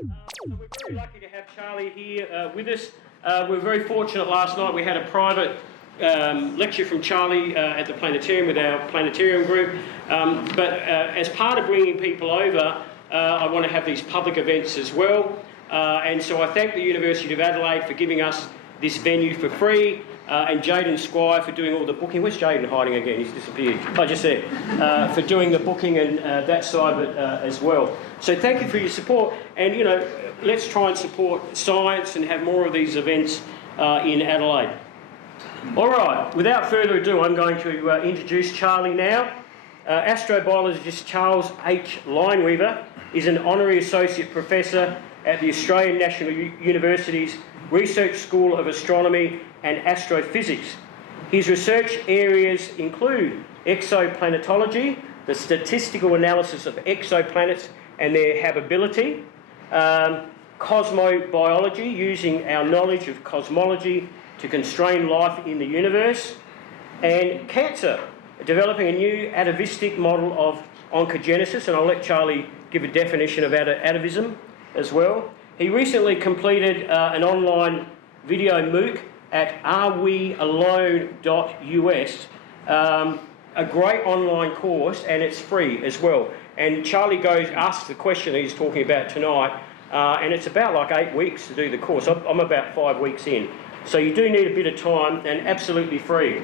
So we're very lucky to have Charlie here with us. We were very fortunate last night. We had a private lecture from Charlie at the planetarium with our planetarium group. But as part of bringing people over, I want to have these public events as well. And so I thank the University of Adelaide for giving us this venue for free, and Jaden Squire for doing all the booking. Where's Jaden hiding again? He's disappeared. I just said for doing the booking and that side of it as well. So thank you for your support, and you know, let's try and support science and have more of these events in Adelaide. All right, without further ado, I'm going to introduce Charlie now. Astrobiologist Charles H. Lineweaver is an honorary associate professor at the Australian National University's Research School of Astronomy and Astrophysics. His research areas include exoplanetology, the statistical analysis of exoplanets and their habitability, cosmobiology, using our knowledge of cosmology to constrain life in the universe, and cancer, developing a new atavistic model of oncogenesis, and I'll let Charlie give a definition of atavism as well. He recently completed an online video MOOC at arewealone.us, a great online course, and it's free as well. And Charlie asks the question that he's talking about tonight, and it's about like 8 weeks to do the course. I'm about 5 weeks in. So you do need a bit of time, and absolutely free.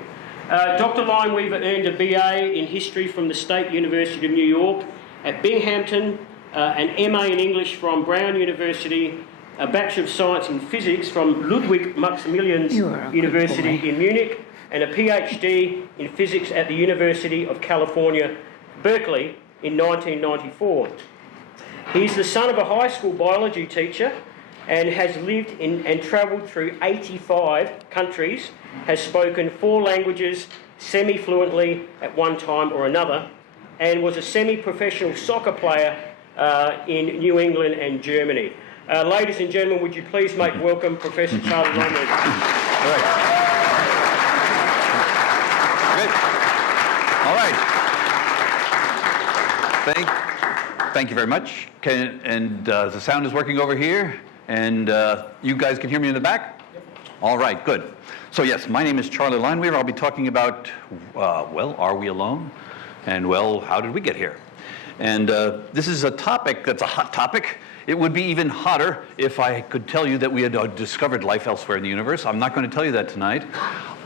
Dr. Lineweaver earned a BA in History from the State University of New York at Binghamton, an MA in English from Brown University, a Bachelor of Science in Physics from Ludwig Maximilians University in Munich, and a PhD in Physics at the University of California, Berkeley in 1994. He's the son of a high school biology teacher and has lived in and travelled through 85 countries, has spoken 4 languages semi-fluently at one time or another, and was a semi-professional soccer player in New England and Germany. Ladies and gentlemen, would you please make welcome Professor Charlie Lineweaver. All right. Good. All right. Thank you very much. The sound is working over here, and you guys can hear me in the back? Yep. All right, good. So yes, my name is Charlie Lineweaver. I'll be talking about, well, are we alone? And well, how did we get here? And this is a topic that's a hot topic. It would be even hotter if I could tell you that we had discovered life elsewhere in the universe. I'm not going to tell you that tonight.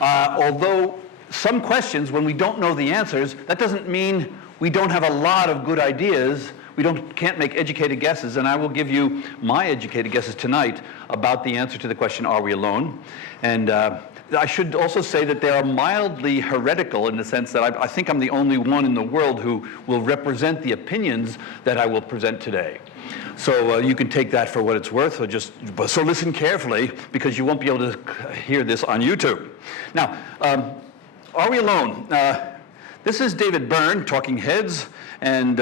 Although some questions, when we don't know the answers, that doesn't mean we don't have a lot of good ideas. We can't make educated guesses, and I will give you my educated guesses tonight about the answer to the question, are we alone? And I should also say that they are mildly heretical in the sense that I think I'm the only one in the world who will represent the opinions that I will present today. So you can take that for what it's worth, so listen carefully, because you won't be able to hear this on YouTube. Now, are we alone? This is David Byrne, Talking Heads, and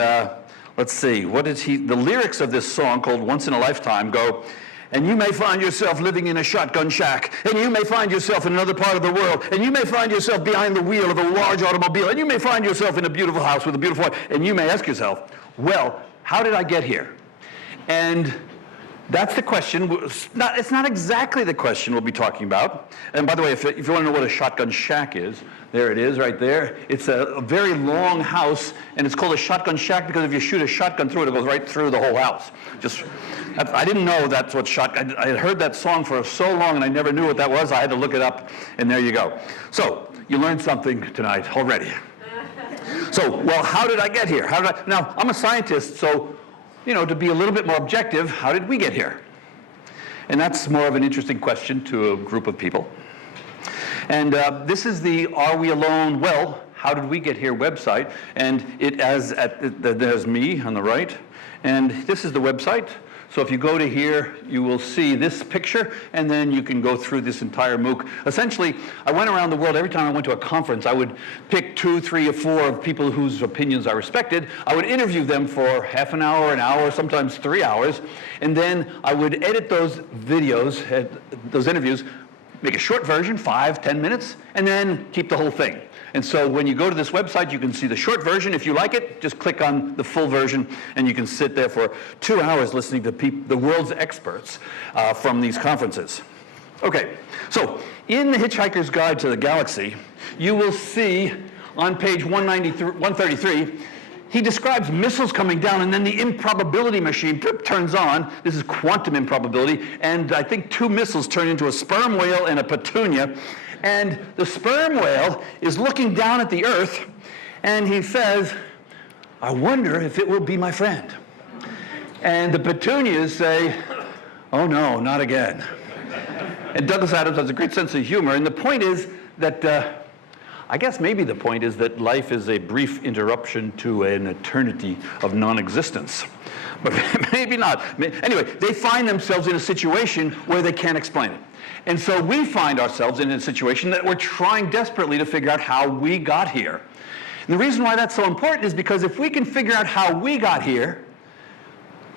let's see, the lyrics of this song called Once in a Lifetime go, and you may find yourself living in a shotgun shack, and you may find yourself in another part of the world, and you may find yourself behind the wheel of a large automobile, and you may find yourself in a beautiful house with a beautiful wife, and you may ask yourself, well, how did I get here? And that's the question. It's not exactly the question we'll be talking about. And by the way, if you want to know what a shotgun shack is, there it is right there. It's a very long house, and it's called a shotgun shack because if you shoot a shotgun through it, it goes right through the whole house. I didn't know that's what shotgun. I had heard that song for so long, and I never knew what that was. I had to look it up, and there you go. So you learned something tonight already. So, well, how did I get here? Now, I'm a scientist, so to be a little bit more objective, how did we get here? And that's more of an interesting question to a group of people. And this is the Are We Alone? Well, how did we get here website? And there's me on the right, and this is the website. So if you go to here, you will see this picture, and then you can go through this entire MOOC. Essentially, I went around the world. Every time I went to a conference, I would pick 2, 3, or 4 people whose opinions I respected. I would interview them for half an hour, sometimes 3 hours, and then I would edit those videos, those interviews, make a short version, 5, 10 minutes, and then keep the whole thing. And so when you go to this website, you can see the short version. If you like it, just click on the full version, and you can sit there for 2 hours listening to the world's experts from these conferences. Okay, so in The Hitchhiker's Guide to the Galaxy, you will see on page 133, he describes missiles coming down, and then the improbability machine turns on. This is quantum improbability, and I think 2 missiles turn into a sperm whale and a petunia. And the sperm whale is looking down at the Earth, and he says, I wonder if it will be my friend. And the petunias say, oh no, not again. And Douglas Adams has a great sense of humor, and the point is that I guess maybe the point is that life is a brief interruption to an eternity of non-existence. But maybe not. Anyway, they find themselves in a situation where they can't explain it. And so we find ourselves in a situation that we're trying desperately to figure out how we got here. And the reason why that's so important is because if we can figure out how we got here,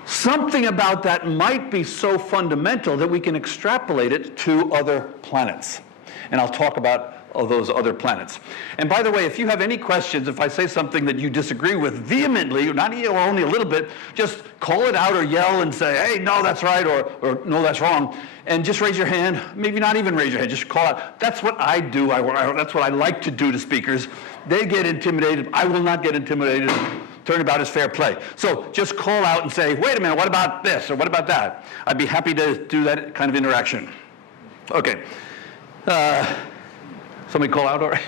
something about that might be so fundamental that we can extrapolate it to other planets. And I'll talk about those other planets. And by the way, if you have any questions, if I say something that you disagree with vehemently, not or only a little bit, just call it out or yell and say, hey, no, that's right, or no, that's wrong. And just raise your hand, maybe not even raise your hand, just call out. That's what I do. That's what I like to do to speakers. They get intimidated. I will not get intimidated. Turnabout is fair play. So just call out and say, wait a minute, what about this, or what about that? I'd be happy to do that kind of interaction. Okay. Somebody call out, all right?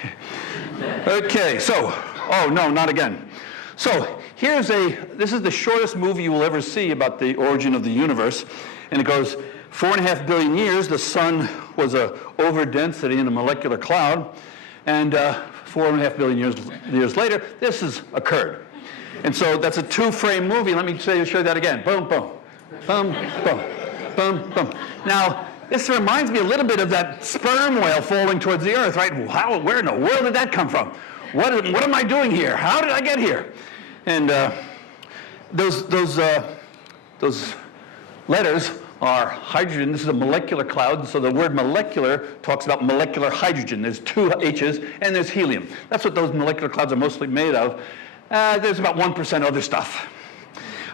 Okay, so, oh no, not again. So this is the shortest movie you will ever see about the origin of the universe. And it goes 4.5 billion years, the sun was a overdensity in a molecular cloud. And 4.5 billion years later, this has occurred. And so that's a 2-frame movie. Let me show that again. Boom, boom, boom, boom, boom, boom. Now, this reminds me a little bit of that sperm whale falling towards the Earth, right? Where in the world did that come from? What am I doing here? How did I get here? And those letters are hydrogen. This is a molecular cloud, so the word molecular talks about molecular hydrogen. There's 2 H's, and there's helium. That's what those molecular clouds are mostly made of. There's about 1% other stuff.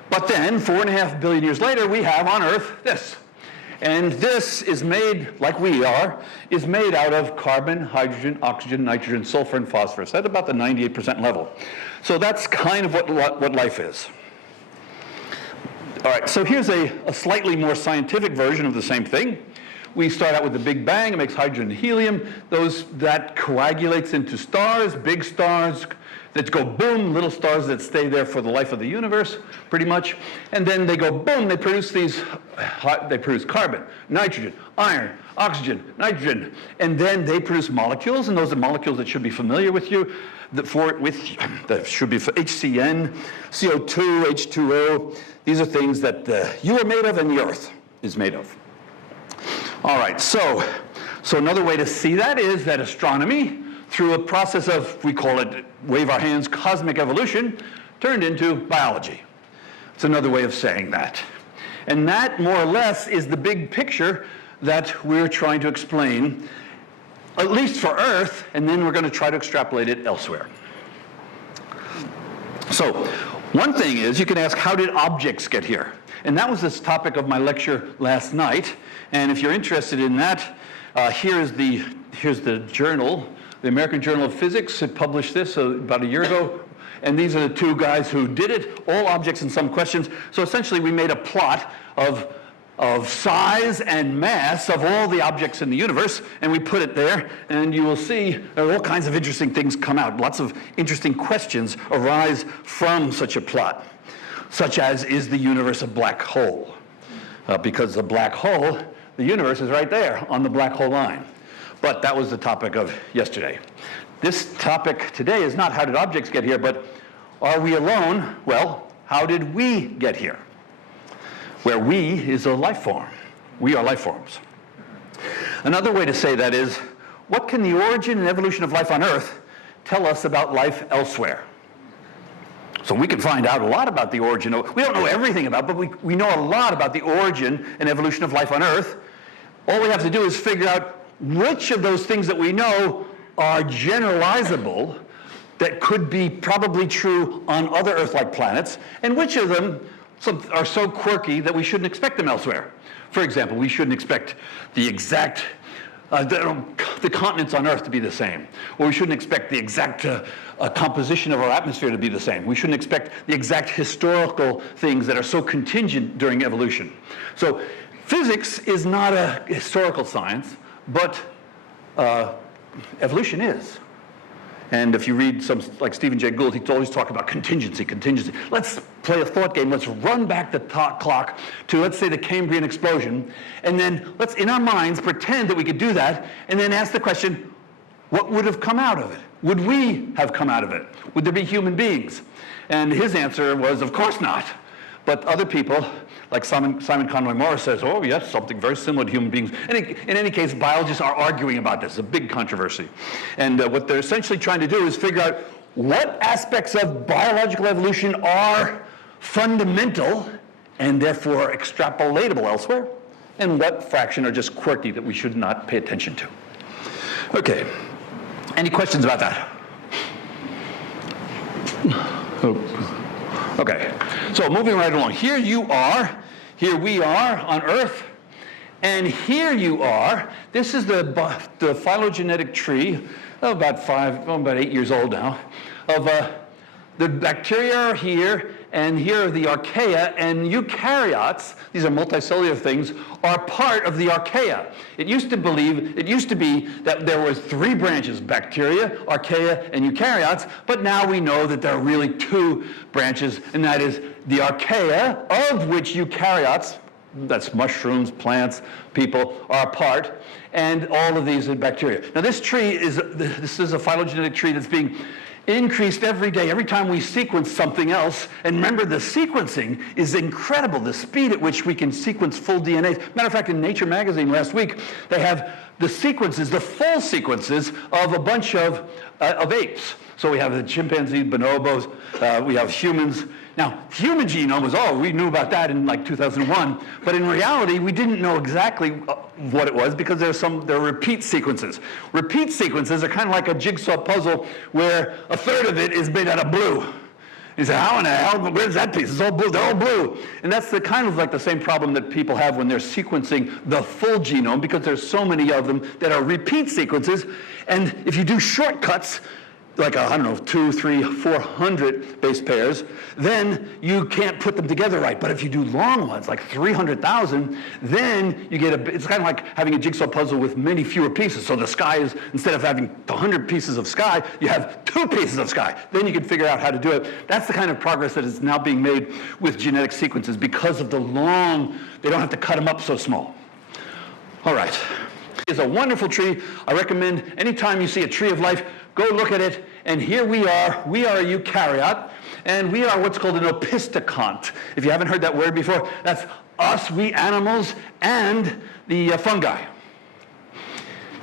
But then, 4.5 billion years later, we have on Earth this. And this is made, like we are, is made out of carbon, hydrogen, oxygen, nitrogen, sulfur, and phosphorus at about the 98% level. So that's kind of what life is. All right, so here's a slightly more scientific version of the same thing. We start out with the Big Bang. It makes hydrogen and helium. That coagulates into stars, big stars that go boom, little stars that stay there for the life of the universe, pretty much. And then they go boom, they produce carbon, nitrogen, iron, oxygen, nitrogen. And then they produce molecules, and those are molecules that should be familiar with you. That should be for HCN, CO2, H2O. These are things that you are made of and the Earth is made of. All right, so another way to see that is that astronomy, through a process of, we call it, wave our hands, cosmic evolution, turned into biology. It's another way of saying that. And that, more or less, is the big picture that we're trying to explain, at least for Earth, and then we're going to try to extrapolate it elsewhere. So, one thing is, you can ask, how did objects get here? And that was this topic of my lecture last night. And if you're interested in that, here's the journal. The American Journal of Physics had published this about a year ago. And these are the 2 guys who did it, all objects and some questions. So essentially, we made a plot of size and mass of all the objects in the universe, and we put it there, and you will see all kinds of interesting things come out. Lots of interesting questions arise from such a plot, such as, is the universe a black hole? Because the black hole, the universe is right there on the black hole line. But that was the topic of yesterday. This topic today is not how did objects get here, but are we alone? Well, how did we get here? Where we is a life form. We are life forms. Another way to say that is, what can the origin and evolution of life on Earth tell us about life elsewhere? So we can find out a lot about the origin. We don't know everything about, but we know a lot about the origin and evolution of life on Earth. All we have to do is figure out which of those things that we know are generalizable, that could be probably true on other Earth-like planets, and which of them are so quirky that we shouldn't expect them elsewhere. For example, we shouldn't expect the exact the continents on Earth to be the same, or we shouldn't expect the exact composition of our atmosphere to be the same. We shouldn't expect the exact historical things that are so contingent during evolution. So physics is not a historical science, but evolution is. And if you read some, like Stephen Jay Gould, he'd always talk about contingency. Let's play a thought game. Let's run back the clock to, let's say, the Cambrian explosion. And then let's, in our minds, pretend that we could do that, and then ask the question, what would have come out of it? Would we have come out of it? Would there be human beings? And his answer was, of course not. But other people, like Simon Conway Morris says, oh yes, something very similar to human beings. And in any case, biologists are arguing about this. It's a big controversy. And what they're essentially trying to do is figure out what aspects of biological evolution are fundamental and therefore extrapolatable elsewhere, and what fraction are just quirky that we should not pay attention to. Okay, any questions about that? Okay, so moving right along. Here we are on Earth, and here you are. This is the phylogenetic tree, about 8 years old now, of the bacteria are here, and here are the archaea, and eukaryotes, these are multicellular things, are part of the archaea. It used to be that there was 3 branches, bacteria, archaea, and eukaryotes, but now we know that there are really 2 branches, and that is the archaea, of which eukaryotes, that's mushrooms, plants, people, are a part, and all of these are bacteria. Now this is a phylogenetic tree that's being increased every day, every time we sequence something else. And remember, the sequencing is incredible, the speed at which we can sequence full DNA. Matter of fact, in Nature magazine last week, they have the sequences, the full sequences of a bunch of apes. So we have the chimpanzees, bonobos, we have humans. Now, human genome was, we knew about that in like 2001, but in reality, we didn't know exactly what it was because there are repeat sequences. Repeat sequences are kind of like a jigsaw puzzle where a third of it is made out of blue. You say, how in the hell, where's that piece? It's all blue, they're all blue. And that's the kind of like the same problem that people have when they're sequencing the full genome, because there's so many of them that are repeat sequences. And if you do shortcuts, like, 200, 300, 400 base pairs, then you can't put them together right. But if you do long ones, like 300,000, then you get it's kind of like having a jigsaw puzzle with many fewer pieces. So the sky is, instead of having 100 pieces of sky, you have 2 pieces of sky. Then you can figure out how to do it. That's the kind of progress that is now being made with genetic sequences because of they don't have to cut them up so small. All right. It's a wonderful tree. I recommend anytime you see a tree of life, go look at it. And here we are a eukaryote, and we are what's called an opisthocont. If you haven't heard that word before, that's us, we animals, and the fungi.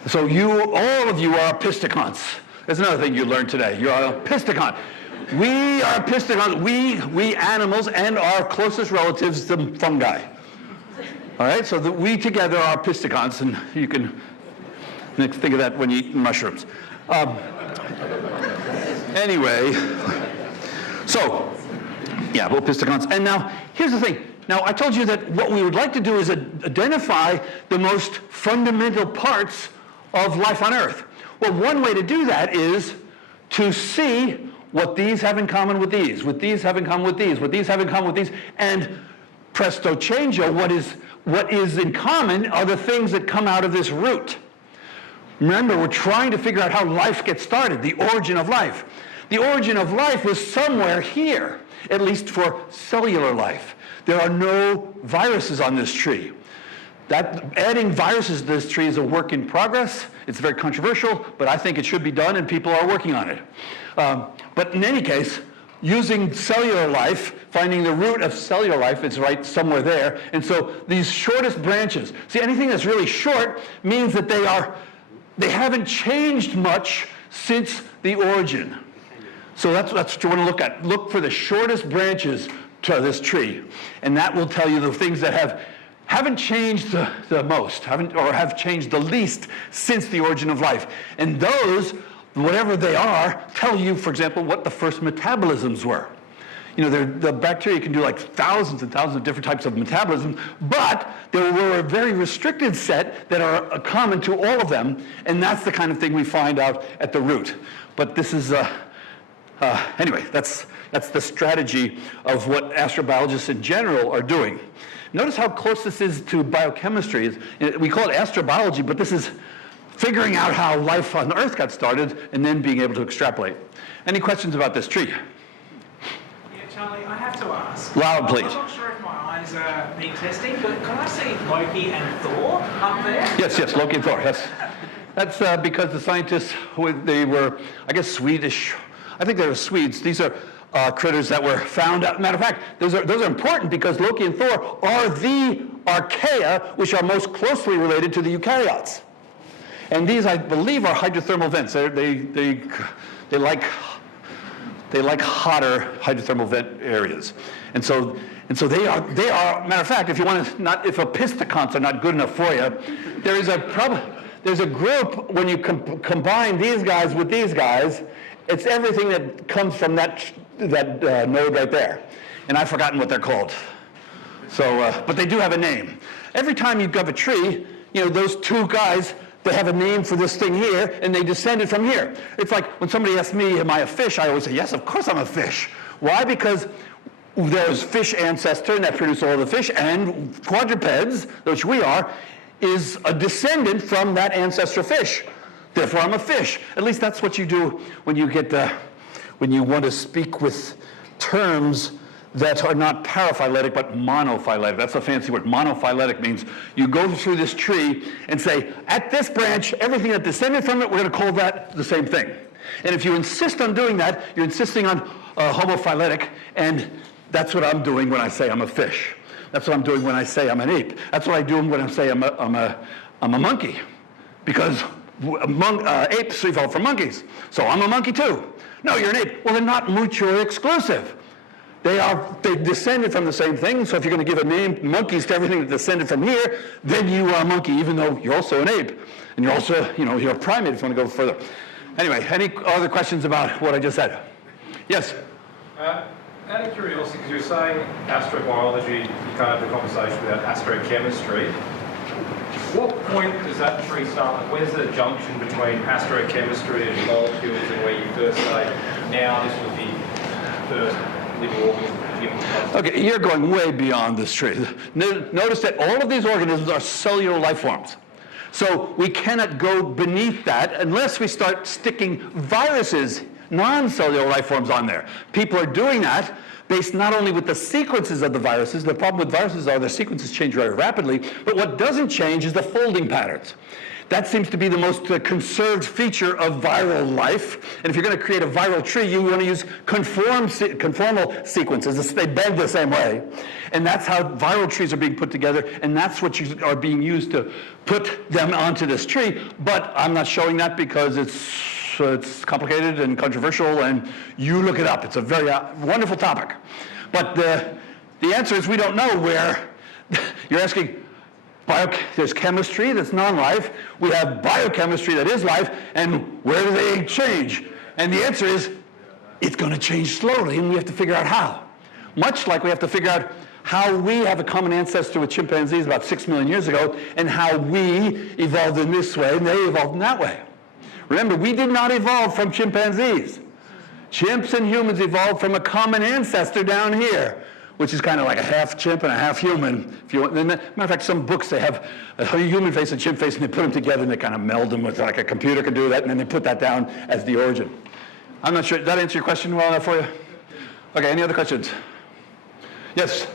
So all of you are opisthocons. That's another thing you learned today. You are a opisthocont. We are opisthocons, we animals, and our closest relatives, the fungi. All right, so we together are opisthocons, and you can think of that when you eat mushrooms. Anyway, so, yeah, opisthocons. And now, here's the thing. Now, I told you that what we would like to do is identify the most fundamental parts of life on Earth. Well, one way to do that is to see what these have in common with these, what these have in common with these, what these have in common with these, and presto changeo, what is in common are the things that come out of this root. Remember, we're trying to figure out how life gets started, the origin of life. The origin of life was somewhere here, at least for cellular life. There are no viruses on this tree. Adding viruses to this tree is a work in progress. It's very controversial, but I think it should be done, and people are working on it. But in any case, using cellular life, finding the root of cellular life, it's right somewhere there. And so these shortest branches, see, anything that's really short means that they haven't changed much since the origin. So that's what you want to look at. Look for the shortest branches to this tree. And that will tell you the things that have haven't changed the most, have changed the least since the origin of life. And those, whatever they are, tell you, for example, what the first metabolisms were. You know, the bacteria can do like thousands and thousands of different types of metabolism, but there were a very restricted set that are common to all of them, and that's the kind of thing we find out at the root. But this is, anyway, that's the strategy of what astrobiologists in general are doing. Notice how close this is to biochemistry. We call it astrobiology, but this is figuring out how life on Earth got started and then being able to extrapolate. Any questions about this tree? Charlie, I have to ask. Loud, please. I'm not sure if my eyes are being testing, but can I see Loki and Thor up there? Yes, Loki and Thor, yes. That's because the scientists, they were, I guess, Swedish. I think they were Swedes. These are critters that were found out. Matter of fact, those are important because Loki and Thor are the archaea which are most closely related to the eukaryotes. And these, I believe, are hydrothermal vents. They like hotter hydrothermal vent areas. And so they are, matter of fact, if if opisthocons are not good enough for you, there's a group, when you combine these guys with these guys, it's everything that comes from that node right there. And I've forgotten what they're called. So, but they do have a name. Every time you have a tree, you know, those two guys, they have a name for this thing here, and they descended from here. It's like when somebody asks me, am I a fish? I always say, yes, of course I'm a fish. Why? Because there's fish ancestor, and that produced all the fish, and quadrupeds, which we are, is a descendant from that ancestral fish. Therefore, I'm a fish. At least that's what you do when you when you want to speak with terms that are not paraphyletic, but monophyletic. That's a fancy word. Monophyletic means you go through this tree and say, at this branch, everything that descended from it, we're going to call that the same thing. And if you insist on doing that, you're insisting on homophyletic, and that's what I'm doing when I say I'm a fish. That's what I'm doing when I say I'm an ape. That's what I do when I say I'm a monkey, because apes evolved from monkeys. So I'm a monkey too. No, you're an ape. Well, they're not mutually exclusive. They descended from the same thing, so if you're going to give a name, monkeys, to everything that descended from here, then you are a monkey, even though you're also an ape. And you're also, you're a primate if you want to go further. Anyway, any other questions about what I just said? Yes? Out of curiosity, because you were saying astrobiology, you can't have a conversation without astrochemistry. What point does that tree start? Where's the junction between astrochemistry and molecules, and where you first say, now this was the first living organism? Okay, you're going way beyond this tree. Notice that all of these organisms are cellular life forms. So we cannot go beneath that unless we start sticking viruses, non-cellular life forms, on there. People are doing that based not only with the sequences of the viruses. The problem with viruses are their sequences change very rapidly, but what doesn't change is the folding patterns. That seems to be the most conserved feature of viral life. And if you're going to create a viral tree, you want to use conformal sequences. They bend the same way. And that's how viral trees are being put together, and that's what are being used to put them onto this tree. But I'm not showing that because it's complicated and controversial, and you look it up. It's a very wonderful topic. But the answer is we don't know where. You're asking, there's chemistry that's non-life. We have biochemistry that is life, and where do they change? And the answer is, it's going to change slowly, and we have to figure out how. Much like we have to figure out how we have a common ancestor with chimpanzees about 6 million years ago, and how we evolved in this way, and they evolved in that way. Remember, we did not evolve from chimpanzees. Chimps and humans evolved from a common ancestor down here, which is kind of like a half chimp and a half human. Matter of fact, some books, they have a human face and chimp face, and they put them together, and they kind of meld them with, like a computer can do that, and then they put that down as the origin. I'm not sure. Did that answer your question well enough for you? Okay, any other questions? Yes?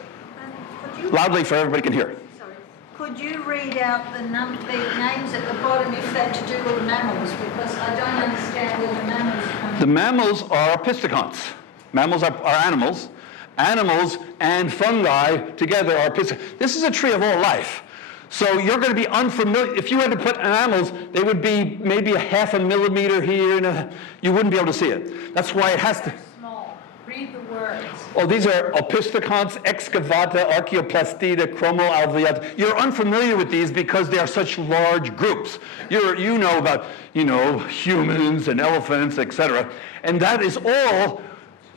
Loudly so everybody can hear. Sorry. Could you read out the names at the bottom if they're to do with mammals? Because I don't understand where the mammals come from. The mammals are opisthocons. Mammals are animals. Animals and fungi together are opisthocons. This is a tree of all life. So you're going to be unfamiliar. If you had to put animals, they would be maybe a half a millimeter here, and you wouldn't be able to see it. That's why it has to. Small. Read the words. Oh, these are opisthecons, excavata, archaeoplastida, chromoalveata. You're unfamiliar with these because they are such large groups. You know about, humans and elephants, etc. And that is all,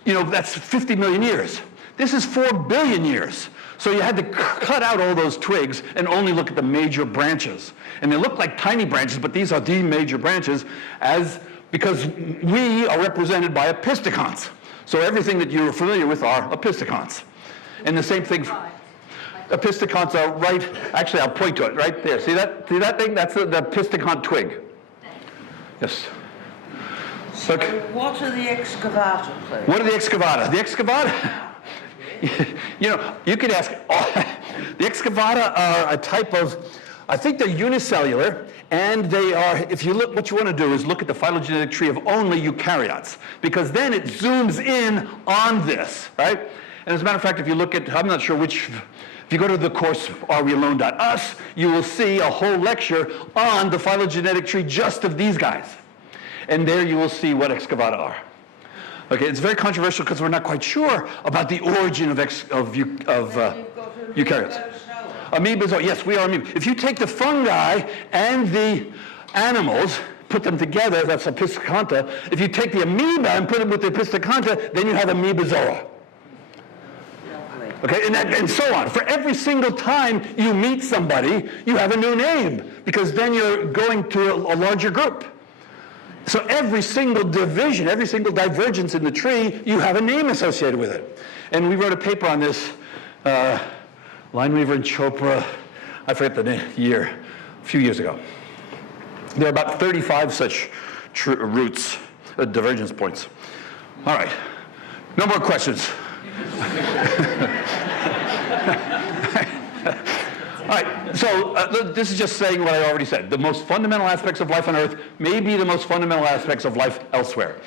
that's 50 million years. This is 4 billion years. So you had to cut out all those twigs and only look at the major branches. And they look like tiny branches, but these are the major branches because we are represented by opisthecons. So everything that you're familiar with are opisthecons. And the same thing, opisthecons are right, actually I'll point to it right there. See that thing? That's the opisthecon twig. Yes. So what are the excavata, please? What are the excavata? The excavata, you could ask, the excavata are a type of, I think they're unicellular, and they are, if you look, what you want to do is look at the phylogenetic tree of only eukaryotes, because then it zooms in on this, right? And as a matter of fact, if you look at, I'm not sure which, if you go to the course arewealone.us, you will see a whole lecture on the phylogenetic tree just of these guys. And there you will see what excavata are. Okay, it's very controversial because we're not quite sure about the origin of eukaryotes. Amoebas are, yes, we are amoeba. If you take the fungi and the animals, put them together, that's Opisthecanta. If you take the amoeba and put it with the Opisthecanta, then you have amoebazoa. Okay, and so on. For every single time you meet somebody, you have a new name, because then you're going to a larger group. So every single division, every single divergence in the tree, you have a name associated with it. And we wrote a paper on this, Lineweaver and Chopra, I forget the year, a few years ago. There are about 35 such roots, divergence points. All right, no more questions. All right, so this is just saying what I already said. The most fundamental aspects of life on Earth may be the most fundamental aspects of life elsewhere.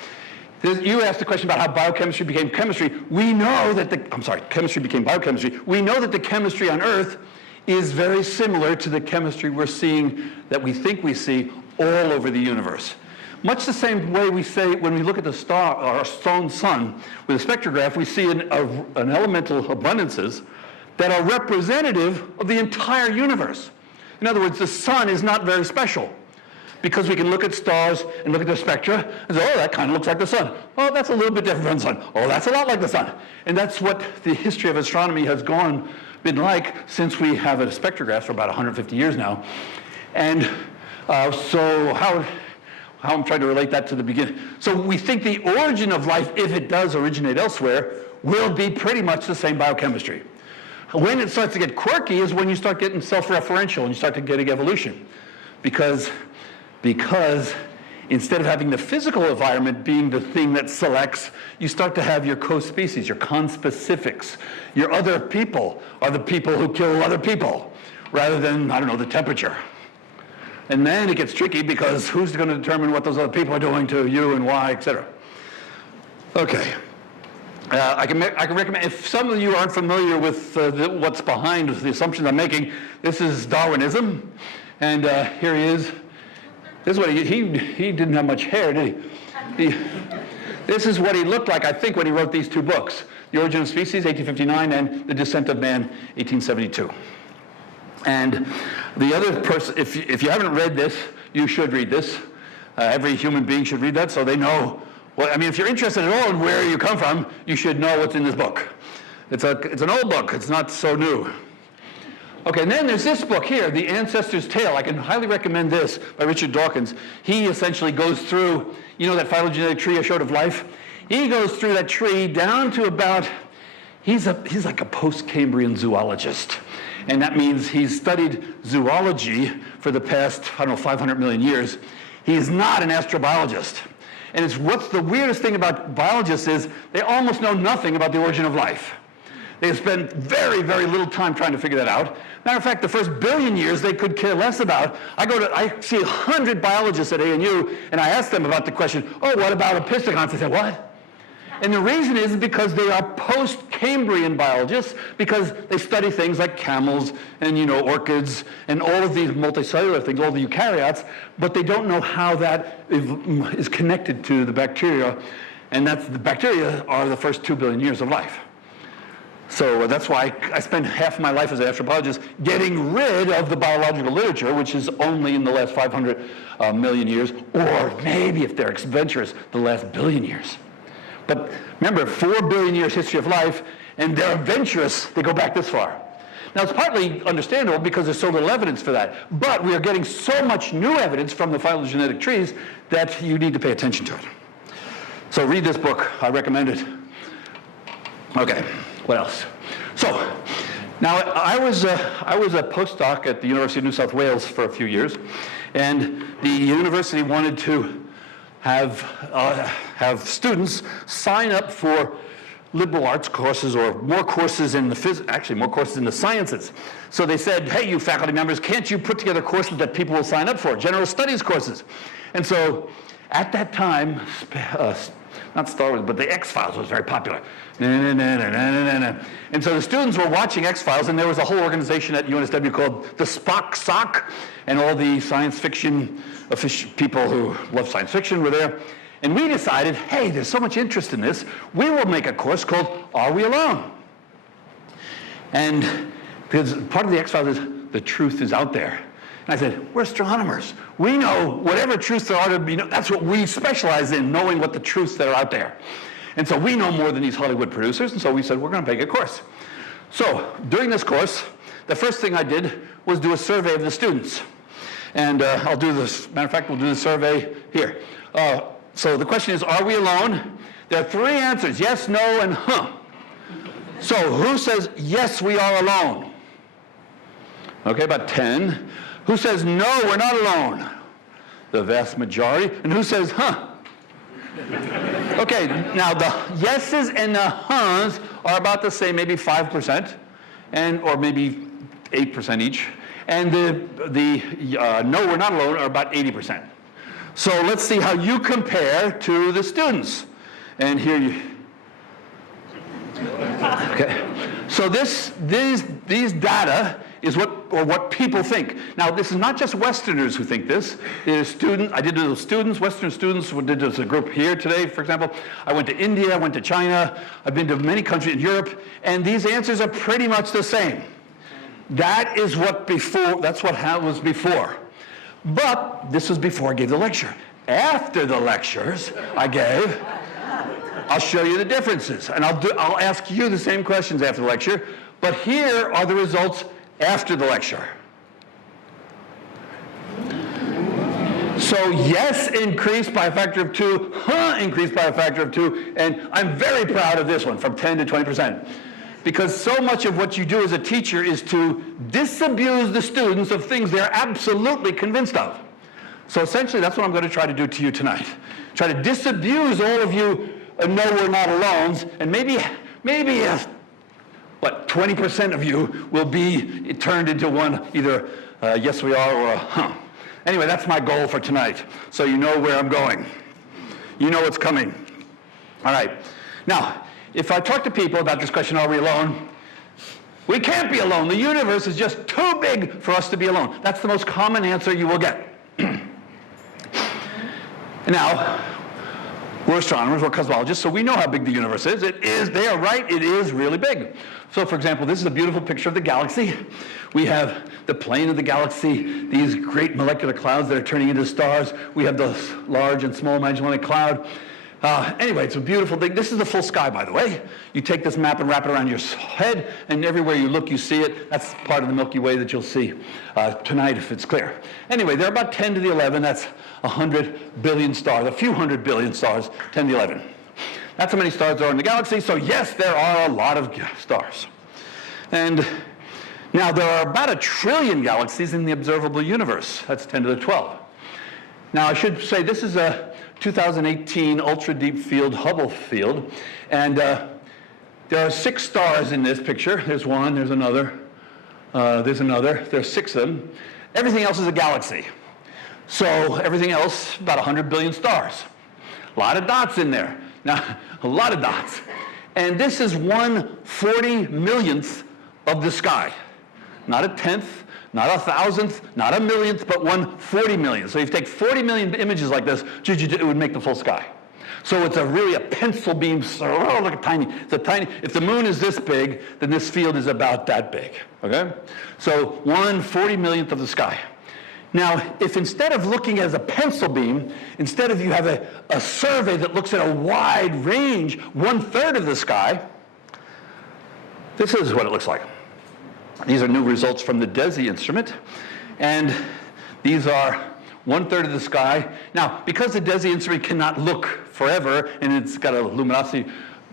You asked the question about how biochemistry became chemistry. We know that chemistry became biochemistry. We know that the chemistry on Earth is very similar to the chemistry we're seeing, that we think we see all over the universe. Much the same way we say when we look at the star, our own sun, with a spectrograph, we see an elemental abundances that are representative of the entire universe. In other words, the sun is not very special, because we can look at stars and look at the spectra and say, oh, that kind of looks like the sun. Oh, that's a little bit different from the sun. Oh, that's a lot like the sun. And that's what the history of astronomy has been like since we have a spectrograph for about 150 years now. And so how I'm trying to relate that to the beginning. So we think the origin of life, if it does originate elsewhere, will be pretty much the same biochemistry. When it starts to get quirky is when you start getting self-referential and you start to getting evolution. Because instead of having the physical environment being the thing that selects, you start to have your co-species, your conspecifics. Your other people are the people who kill other people, rather than, I don't know, the temperature. And then it gets tricky because who's going to determine what those other people are doing to you and why, etc. Okay. I can recommend, if some of you aren't familiar with what's behind the assumptions I'm making, this is Darwinism, and here he is. This is what he didn't have much hair, did he? This is what he looked like, I think, when he wrote these two books, The Origin of Species, 1859, and The Descent of Man, 1872. And the other person, if you haven't read this, you should read this. Every human being should read that so they know. Well, I mean, if you're interested at all in where you come from, you should know what's in this book. It's an old book. It's not so new. Okay, and then there's this book here, The Ancestor's Tale. I can highly recommend this by Richard Dawkins. He essentially goes through, that phylogenetic tree I showed of life? He goes through that tree down to about, he's like a post-Cambrian zoologist. And that means he's studied zoology for the past, 500 million years. He's not an astrobiologist. And what's the weirdest thing about biologists is they almost know nothing about the origin of life. They spend very, very little time trying to figure that out. Matter of fact, the first billion years they could care less about. I see 100 biologists at ANU, and I ask them about the question, oh, what about opisthecons? They say, what? And the reason is because they are post-Cambrian biologists, because they study things like camels and, orchids and all of these multicellular things, all the eukaryotes, but they don't know how that is connected to the bacteria And that's the bacteria are the first 2 billion years of life. So that's why I spent half my life as an anthropologist getting rid of the biological literature, which is only in the last 500 million years, or maybe if they're adventurous, the last billion years. But remember, 4 billion years history of life, and they're adventurous, they go back this far. Now, it's partly understandable because there's so little evidence for that, but we are getting so much new evidence from the phylogenetic trees that you need to pay attention to it. So read this book, I recommend it. Okay, what else? So, now I was a postdoc at the University of New South Wales for a few years, and the university wanted to have students sign up for liberal arts courses or more courses in the more courses in the sciences. So they said, hey, you faculty members, can't you put together courses that people will sign up for, general studies courses? And so at that time, not Star Wars, but the X-Files was very popular. And so the students were watching X-Files, and there was a whole organization at UNSW called the Spock Sock, and all the science fiction people who love science fiction were there. And we decided, hey, there's so much interest in this, we will make a course called Are We Alone? And because part of the X-Files is the truth is out there. And I said, we're astronomers. We know whatever truths there are to be known. That's what we specialize in, knowing what the truths that are out there. And so we know more than these Hollywood producers, and so we said, we're going to make a course. So during this course, the first thing I did was do a survey of the students. And I'll do this, matter of fact, we'll do the survey here. So the question is, are we alone? There are 3 answers, yes, no, and huh. So who says, yes, we are alone? Okay, about 10. Who says, no, we're not alone? The vast majority. And who says, huh? Okay, now the yeses and the huhs are about the same, maybe 5%, or maybe 8% each. And the no, we're not alone are about 80%. So let's see how you compare to the students. And here you, okay. So these data is what people think. Now, this is not just Westerners who think this. It is students. I did it with students, Western students. We did this as a group here today, for example. I went to India, I went to China. I've been to many countries in Europe, and these answers are pretty much the same. That is that's what was before. But this was before I gave the lecture. After the lectures I gave, I'll show you the differences. And I'll ask you the same questions after the lecture. But here are the results after the lecture. So yes increased by a factor of 2, huh increased by a factor of 2, and I'm very proud of this one, from 10 to 20%. Because so much of what you do as a teacher is to disabuse the students of things they're absolutely convinced of. So essentially that's what I'm going to try to do to you tonight. Try to disabuse all of you no, we're not alones, and maybe 20% of you will be turned into one, either yes we are or a huh. Anyway, that's my goal for tonight, so you know where I'm going. You know what's coming. All right. Now, if I talk to people about this question, are we alone? We can't be alone. The universe is just too big for us to be alone. That's the most common answer you will get. Now, we're astronomers, we're cosmologists, so we know how big the universe is. They are right, it is really big. So, for example, this is a beautiful picture of the galaxy. We have the plane of the galaxy, these great molecular clouds that are turning into stars. We have the large and small Magellanic Cloud. Anyway, it's a beautiful thing. This is the full sky, by the way. You take this map and wrap it around your head, and everywhere you look, you see it. That's part of the Milky Way that you'll see tonight if it's clear. Anyway, there are about 10 to the 11. That's 100 billion stars, a few hundred billion stars, 10 to the 11. That's how many stars there are in the galaxy. So yes, there are a lot of stars. And now there are about 1 trillion galaxies in the observable universe. That's 10 to the 12. Now I should say this is a 2018 Ultra Deep Field Hubble field, and there are 6 stars in this picture. There's one, there's another, there's 6 of them. Everything else is a galaxy. So everything else, about 100 billion stars. A lot of dots in there. Now, a lot of dots. And this is 1/40,000,000th of the sky. Not a tenth, not a thousandth, not a millionth, but 1/40,000,000. So if you take 40 million images like this, it would make the full sky. So it's really a pencil beam, oh, look at tiny. It's a tiny, if the moon is this big, then this field is about that big, okay? So 1/40,000,000th of the sky. Now, if instead of looking as a pencil beam, instead of you have a survey that looks at a wide range, 1/3 of the sky, this is what it looks like. These are new results from the DESI instrument, and these are 1/3 of the sky. Now, because the DESI instrument cannot look forever, and it's got a luminosity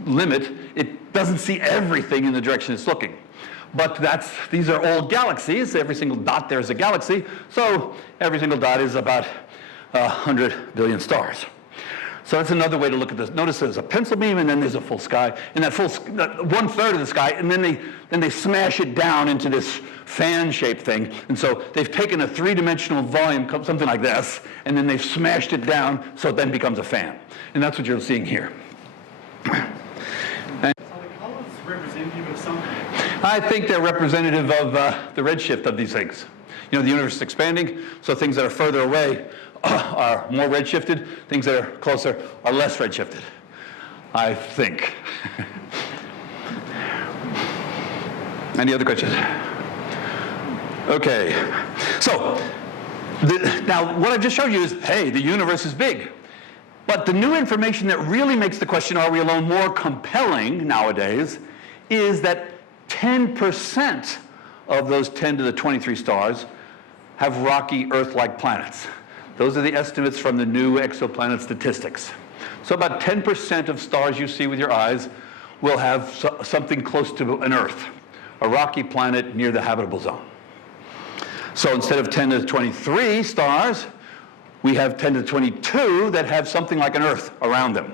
limit, it doesn't see everything in the direction it's looking. But these are all galaxies. Every single dot there is a galaxy. So every single dot is about 100 billion stars. So that's another way to look at this. Notice there's a pencil beam, and then there's a full sky, and that 1/3 of the sky, and then they smash it down into this fan-shaped thing. And so they've taken a three-dimensional volume, something like this, and then they've smashed it down so it then becomes a fan. And that's what you're seeing here. Representative of something? I think they're representative of the redshift of these things. You know, the universe is expanding, so things that are further away are more redshifted. Things that are closer are less redshifted, I think. Any other questions? Okay. So, now what I've just showed you is, hey, the universe is big. But the new information that really makes the question, are we alone, more compelling nowadays, is that 10% of those 10 to the 23 stars have rocky Earth-like planets. Those are the estimates from the new exoplanet statistics. So about 10% of stars you see with your eyes will have something close to an Earth, a rocky planet near the habitable zone. So instead of 10 to the 23 stars, we have 10 to the 22 that have something like an Earth around them.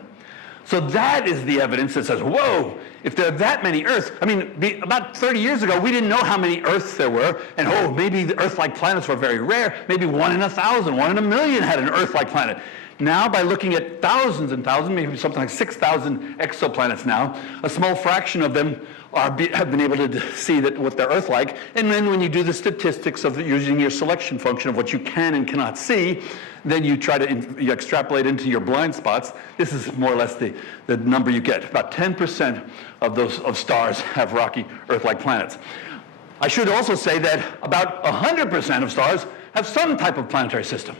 So that is the evidence that says, whoa, if there are that many Earths, I mean, about 30 years ago, we didn't know how many Earths there were, and oh, maybe the Earth-like planets were very rare. Maybe 1 in 1,000, 1 in a million had an Earth-like planet. Now, by looking at thousands and thousands, maybe something like 6,000 exoplanets now, a small fraction of them have been able to see what they're Earth-like. And then when you do the statistics of using your selection function of what you can and cannot see, then you try to you extrapolate into your blind spots. This is more or less the number you get. About 10% of stars have rocky Earth-like planets. I should also say that about 100% of stars have some type of planetary system.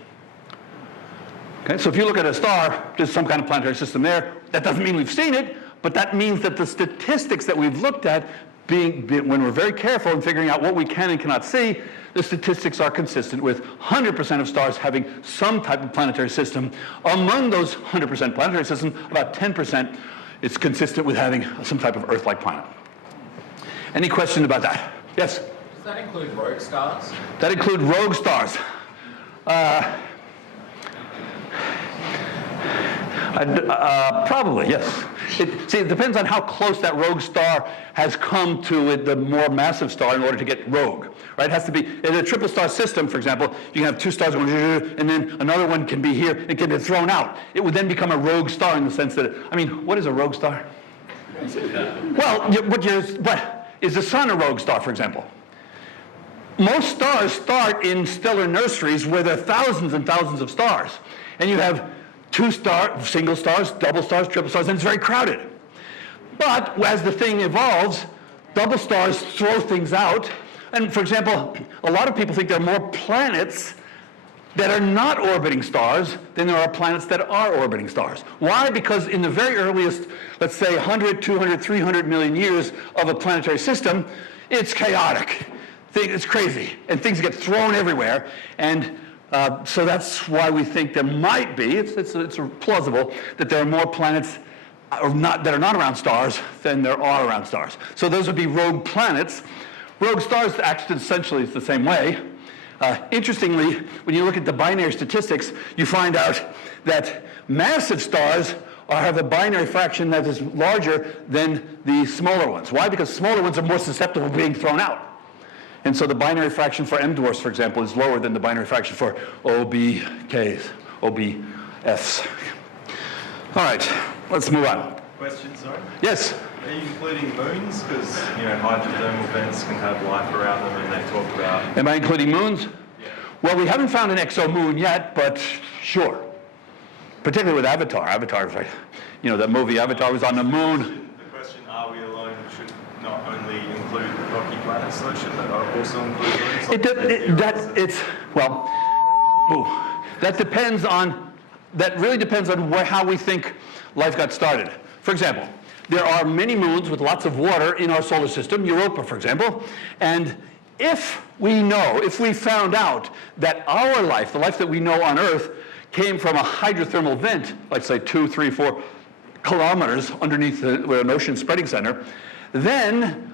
Okay, so if you look at a star, there's some kind of planetary system there. That doesn't mean we've seen it, but that means that the statistics that we've looked at, when we're very careful in figuring out what we can and cannot see, the statistics are consistent with 100% of stars having some type of planetary system. Among those 100% planetary system, about 10% is consistent with having some type of Earth-like planet. Any question about that? Yes? Does that include rogue stars? That include rogue stars. Probably, yes. It depends on how close that rogue star has come to the more massive star in order to get rogue, right? It has to be, in a triple star system, for example, you can have two stars going, and then another one can be here, it can be thrown out. It would then become a rogue star in the sense that, I mean, what is a rogue star? Well, is the sun a rogue star, for example? Most stars start in stellar nurseries where there are thousands and thousands of stars. And you have single stars, double stars, triple stars, and it's very crowded. But as the thing evolves, double stars throw things out. And for example, a lot of people think there are more planets that are not orbiting stars than there are planets that are orbiting stars. Why? Because in the very earliest, let's say 100, 200, 300 million years of a planetary system, it's chaotic. It's crazy, and things get thrown everywhere. And so that's why we think there might be, it's plausible, that there are more planets that are not around stars than there are around stars. So those would be rogue planets. Rogue stars act essentially the same way. Interestingly, when you look at the binary statistics, you find out that massive stars have a binary fraction that is larger than the smaller ones. Why? Because smaller ones are more susceptible to being thrown out. And so the binary fraction for M dwarfs, for example, is lower than the binary fraction for OBKs, OBFs. All right, let's move on. Question, sorry? Yes? Are you including moons? Because, hydrothermal vents can have life around them, and they talk about... Am I including moons? Yeah. Well, we haven't found an exomoon yet, but sure. particularly with Avatar. Avatar was like, that movie Avatar was on the moon. The question, are we alone, should not only include the rocky planet solution, but also include moons? That really depends on how we think life got started. For example, there are many moons with lots of water in our solar system, Europa, for example, and if we found out that our life, the life that we know on Earth, came from a hydrothermal vent, like say 2, 3, 4 kilometers underneath an ocean spreading center, then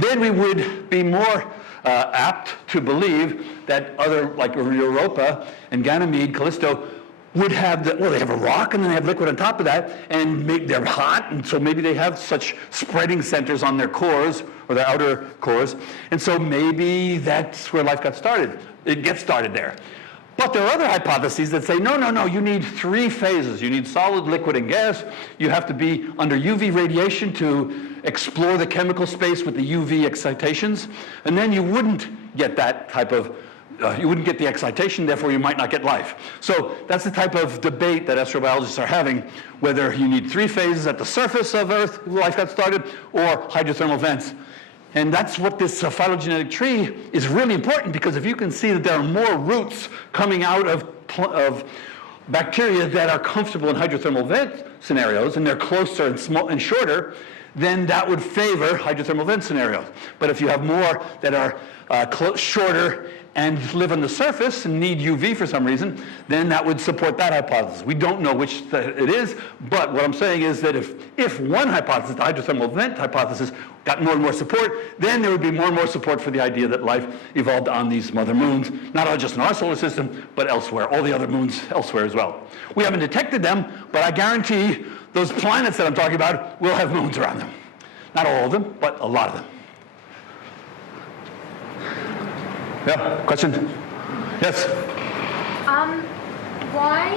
we would be more apt to believe that other, like Europa and Ganymede, Callisto, would have they have a rock and then they have liquid on top of that, and they're hot, and so maybe they have such spreading centers on their cores or their outer cores, and so maybe that's where life got started. It gets started there. But there are other hypotheses that say, no, you need 3 phases. You need solid, liquid, and gas. You have to be under UV radiation to explore the chemical space with the UV excitations, and then you wouldn't get that type of you wouldn't get the excitation, therefore you might not get life. So that's the type of debate that astrobiologists are having, whether you need 3 phases at the surface of Earth, where life got started, or hydrothermal vents. And that's what this phylogenetic tree is really important, because if you can see that there are more roots coming out of bacteria that are comfortable in hydrothermal vent scenarios, and they're closer and small and shorter, then that would favor hydrothermal vent scenarios. But if you have more that are shorter and live on the surface and need UV for some reason, then that would support that hypothesis. We don't know which it is, but what I'm saying is that if one hypothesis, the hydrothermal vent hypothesis, got more and more support, then there would be more and more support for the idea that life evolved on these mother moons, not just in our solar system, but elsewhere, all the other moons elsewhere as well. We haven't detected them, but I guarantee those planets that I'm talking about will have moons around them. Not all of them, but a lot of them. Yeah, question? Yes? Why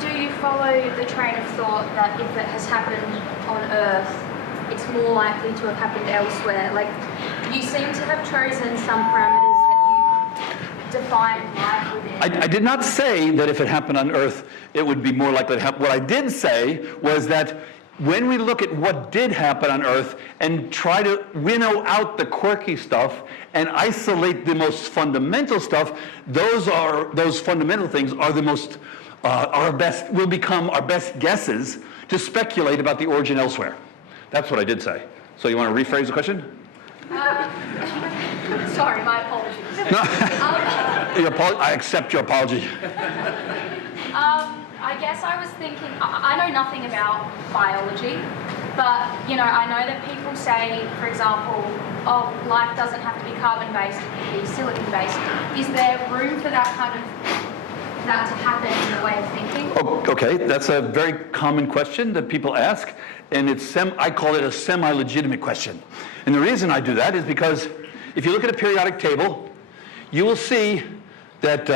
do you follow the train of thought that if it has happened on Earth, it's more likely to have happened elsewhere? Like, you seem to have chosen some parameters that you define life within. I did not say that if it happened on Earth, it would be more likely to happen. What I did say was that when we look at what did happen on Earth and try to winnow out the quirky stuff and isolate the most fundamental stuff, those fundamental things are the most will become our best guesses to speculate about the origin elsewhere. That's what I did say. So you want to rephrase the question? Sorry, my apologies. I accept your apology. I guess I was thinking, I know nothing about biology, but, I know that people say, for example, life doesn't have to be carbon-based, it can be silicon-based. Is there room for that to happen in the way of thinking? Okay, that's a very common question that people ask, and I call it a semi-legitimate question. And the reason I do that is because if you look at a periodic table, you will see that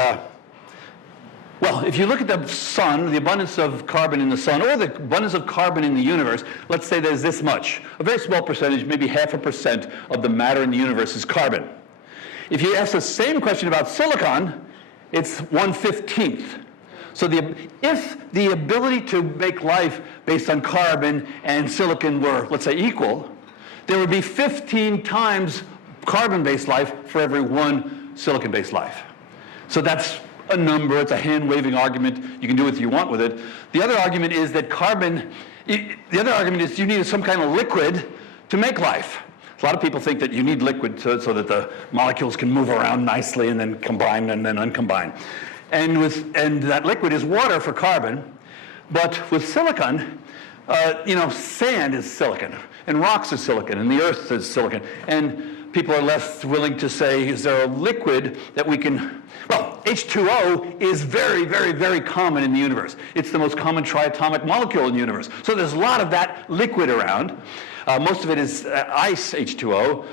if you look at the sun, the abundance of carbon in the sun, or the abundance of carbon in the universe, let's say there's this much. A very small percentage, maybe 0.5% of the matter in the universe is carbon. If you ask the same question about silicon, it's 1/15. So if the ability to make life based on carbon and silicon were, let's say, equal, there would be 15 times carbon-based life for every 1 silicon-based life. So that's a number, it's a hand-waving argument. You can do what you want with it. The other argument is that you need some kind of liquid to make life. A lot of people think that you need liquid so that the molecules can move around nicely and then combine and then uncombine. And that liquid is water for carbon, but with silicon, sand is silicon, and rocks is silicon, and the earth is silicon. And people are less willing to say, is there a liquid that we can... Well, H2O is very, very, very common in the universe. It's the most common triatomic molecule in the universe. So there's a lot of that liquid around. Most of it is ice H2O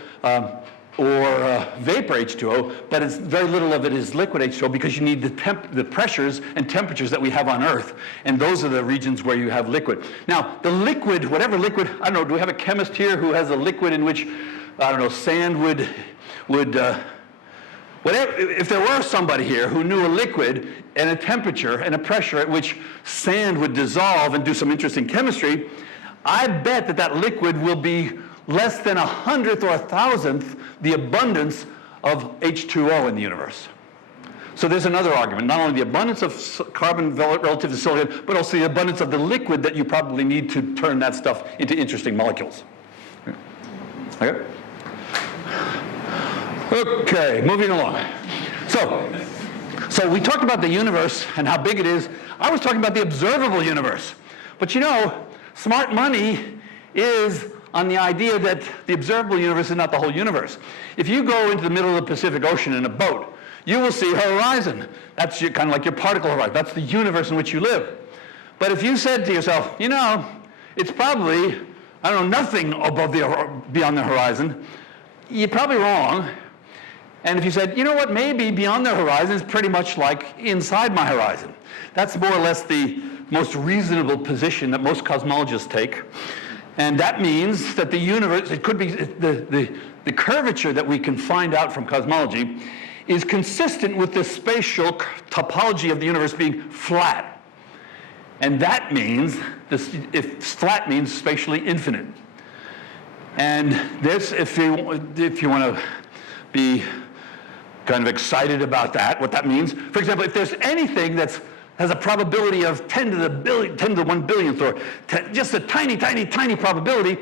or vapor H2O, but very little of it is liquid H2O because you need the pressures and temperatures that we have on Earth, and those are the regions where you have liquid. Now, the liquid, whatever liquid, I don't know, do we have a chemist here who has a liquid in which, I don't know, sand would If there were somebody here who knew a liquid and a temperature and a pressure at which sand would dissolve and do some interesting chemistry, I bet that that liquid will be less than 100th or 1,000th the abundance of H2O in the universe. So there's another argument, not only the abundance of carbon relative to silicon, but also the abundance of the liquid that you probably need to turn that stuff into interesting molecules. Okay? Okay, moving along. So we talked about the universe and how big it is. I was talking about the observable universe. But you know, smart money is on the idea that the observable universe is not the whole universe. If you go into the middle of the Pacific Ocean in a boat, you will see a horizon. That's kind of like your particle horizon. That's the universe in which you live. But if you said to yourself, you know, it's probably, I don't know, nothing beyond the horizon, you're probably wrong. And if you said, you know what, maybe beyond the horizon is pretty much like inside my horizon. That's more or less the most reasonable position that most cosmologists take. And that means that the universe, it could be, the curvature that we can find out from cosmology is consistent with the spatial topology of the universe being flat. And that means, if flat means spatially infinite. And this, if you want to be kind of excited about that, what that means, for example, if there's anything that has a probability of 10 to the 1 billionth, or just a tiny, tiny, tiny probability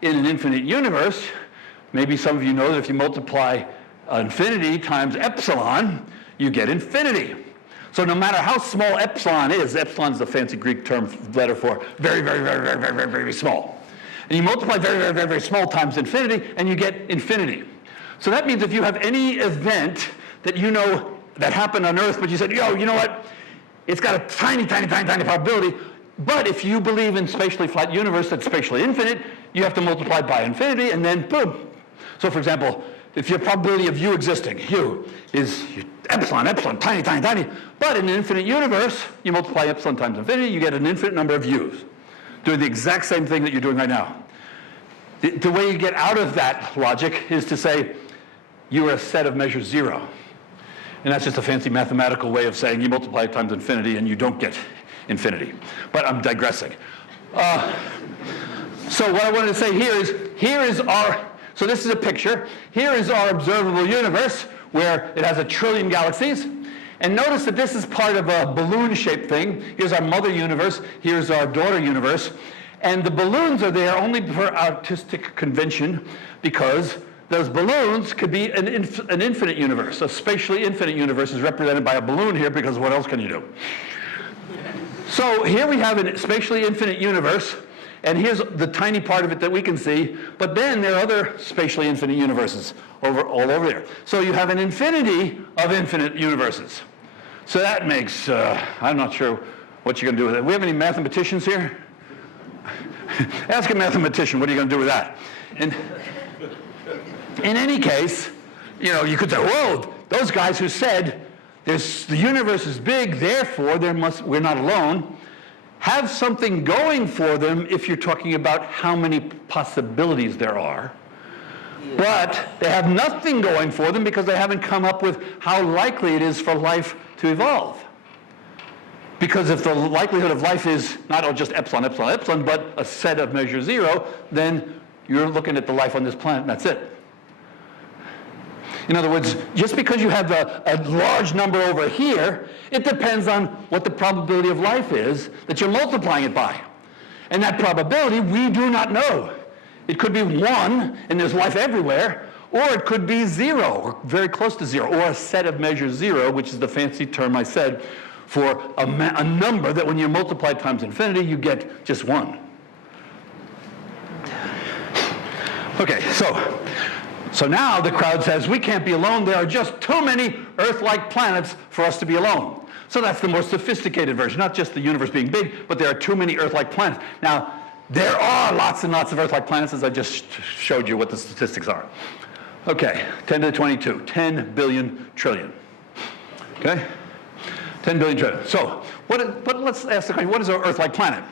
in an infinite universe, maybe some of you know that if you multiply infinity times epsilon, you get infinity. So no matter how small epsilon is the fancy Greek letter for very, very, very, very, very, very, very small. And you multiply very, very, very, very small times infinity, and you get infinity. So that means if you have any event that you know that happened on Earth, but you said, yo, you know what? It's got a tiny, tiny, tiny, tiny probability, but if you believe in spatially flat universe that's spatially infinite, you have to multiply by infinity, and then boom. So for example, if your probability of U existing, U, is epsilon, epsilon, tiny, tiny, tiny, but in an infinite universe, you multiply epsilon times infinity, you get an infinite number of U's, doing the exact same thing that you're doing right now. The way you get out of that logic is to say, you are a set of measure 0. And that's just a fancy mathematical way of saying you multiply times infinity and you don't get infinity. But I'm digressing. So what I wanted to say here is our, so this is a picture. Here is our observable universe where it has 1 trillion galaxies. And notice that this is part of a balloon-shaped thing. Here's our mother universe. Here's our daughter universe. And the balloons are there only for artistic convention because those balloons could be an infinite universe. A spatially infinite universe is represented by a balloon here because what else can you do? So here we have a spatially infinite universe, and here's the tiny part of it that we can see, but then there are other spatially infinite universes all over there. So you have an infinity of infinite universes. So that makes, I'm not sure what you're going to do with it. We have any mathematicians here? Ask a mathematician, what are you going to do with that? And in any case, you know, you could say, whoa, those guys who said the universe is big, therefore we're not alone, have something going for them if you're talking about how many possibilities there are. Yeah. But they have nothing going for them because they haven't come up with how likely it is for life to evolve. Because if the likelihood of life is not just epsilon, epsilon, epsilon, but a set of measure 0, then you're looking at the life on this planet, and that's it. In other words, just because you have a large number over here, it depends on what the probability of life is that you're multiplying it by. And that probability, we do not know. It could be 1, and there's life everywhere, or it could be 0, or very close to 0, or a set of measure 0, which is the fancy term I said, for a number that when you multiply times infinity, you get just 1. Okay, so now the crowd says, we can't be alone. There are just too many Earth-like planets for us to be alone. So that's the more sophisticated version, not just the universe being big, but there are too many Earth-like planets. Now, there are lots and lots of Earth-like planets, as I just showed you what the statistics are. Okay, 10 to the 22, 10 billion trillion. Okay? 10 billion trillion. So, but let's ask the question, what is an Earth-like planet?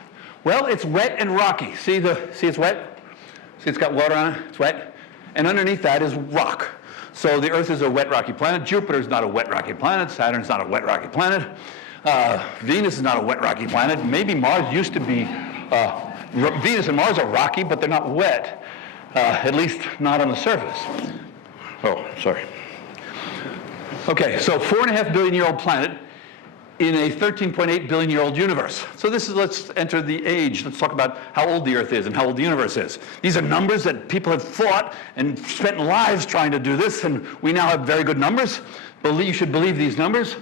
Well, it's wet and rocky. See it's wet? See it's got water on it? It's wet? And underneath that is rock. So the Earth is a wet, rocky planet. Jupiter is not a wet, rocky planet. Saturn's not a wet, rocky planet. Venus is not a wet, rocky planet. Maybe Mars used to be. Venus and Mars are rocky, but they're not wet, at least not on the surface. Oh, sorry. Okay, so 4.5 billion year old planet in a 13.8 billion year old universe. So let's enter the age. Let's talk about how old the Earth is and how old the universe is. These are numbers that people have fought and spent lives trying to do this, and we now have very good numbers. You should believe these numbers.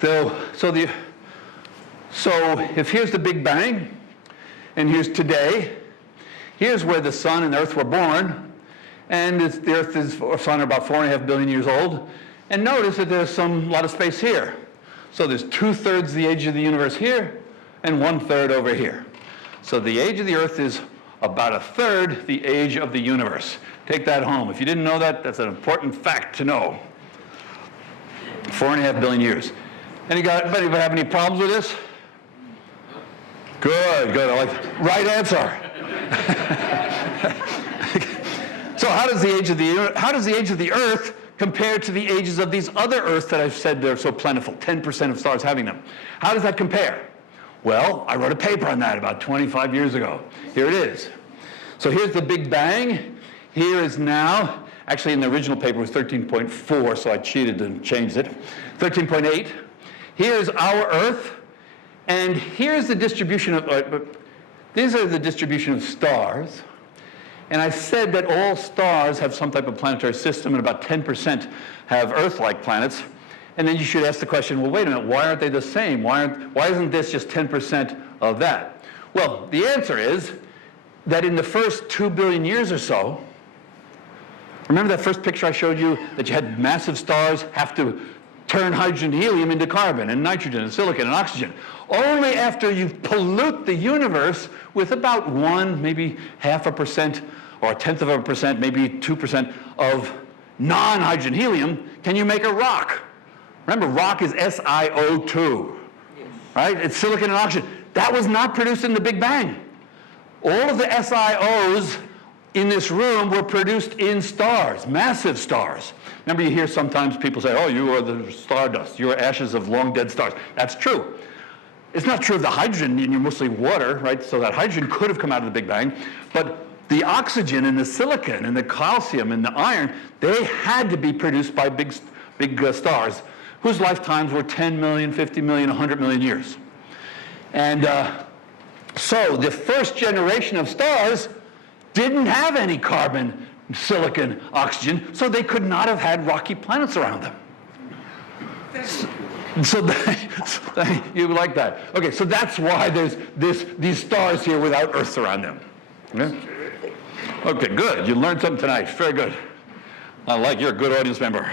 So if here's the Big Bang, and here's today, here's where the sun and the Earth were born, and the Earth and sun are about 4.5 billion years old. And notice that there's a lot of space here. So there's 2/3 the age of the universe here, and 1/3 over here. So the age of the Earth is about 1/3 the age of the universe. Take that home. If you didn't know that, that's an important fact to know. 4.5 billion years. Anybody have any problems with this? Good. I like that. Right answer. So how does the age of the Earth compare to the ages of these other Earths that I've said they're so plentiful, 10% of stars having them? How does that compare? Well, I wrote a paper on that about 25 years ago. Here it is. So here's the Big Bang. Here is now, actually in the original paper it was 13.4, so I cheated and changed it. 13.8. Here's our Earth, and here's the distribution of, these are the distribution of stars. And I said that all stars have some type of planetary system, and about 10% have Earth-like planets. And then you should ask the question, well, wait a minute, why aren't they the same? Why isn't this just 10% of that? Well, the answer is that in the first 2 billion years or so, remember that first picture I showed you, that you had massive stars have to turn hydrogen and helium into carbon and nitrogen and silicon and oxygen. Only after you pollute the universe with about 1, maybe 0.5% or 0.1%, maybe 2% of non-hydrogen helium can you make a rock. Remember, rock is SiO2, right? It's silicon and oxygen. That was not produced in the Big Bang. All of the SiOs in this room were produced in stars, massive stars. Remember, you hear sometimes people say, oh, you are the stardust. You are ashes of long dead stars. That's true. It's not true of the hydrogen, and you're mostly water, right? So that hydrogen could have come out of the Big Bang. But the oxygen and the silicon and the calcium and the iron, they had to be produced by big stars whose lifetimes were 10 million, 50 million, 100 million years. And so the first generation of stars didn't have any carbon, silicon, oxygen, so they could not have had rocky planets around them. So you like that. Okay, so that's why there's these stars here without Earths around them. Okay, good. You learned something tonight. Very good. You're a good audience member.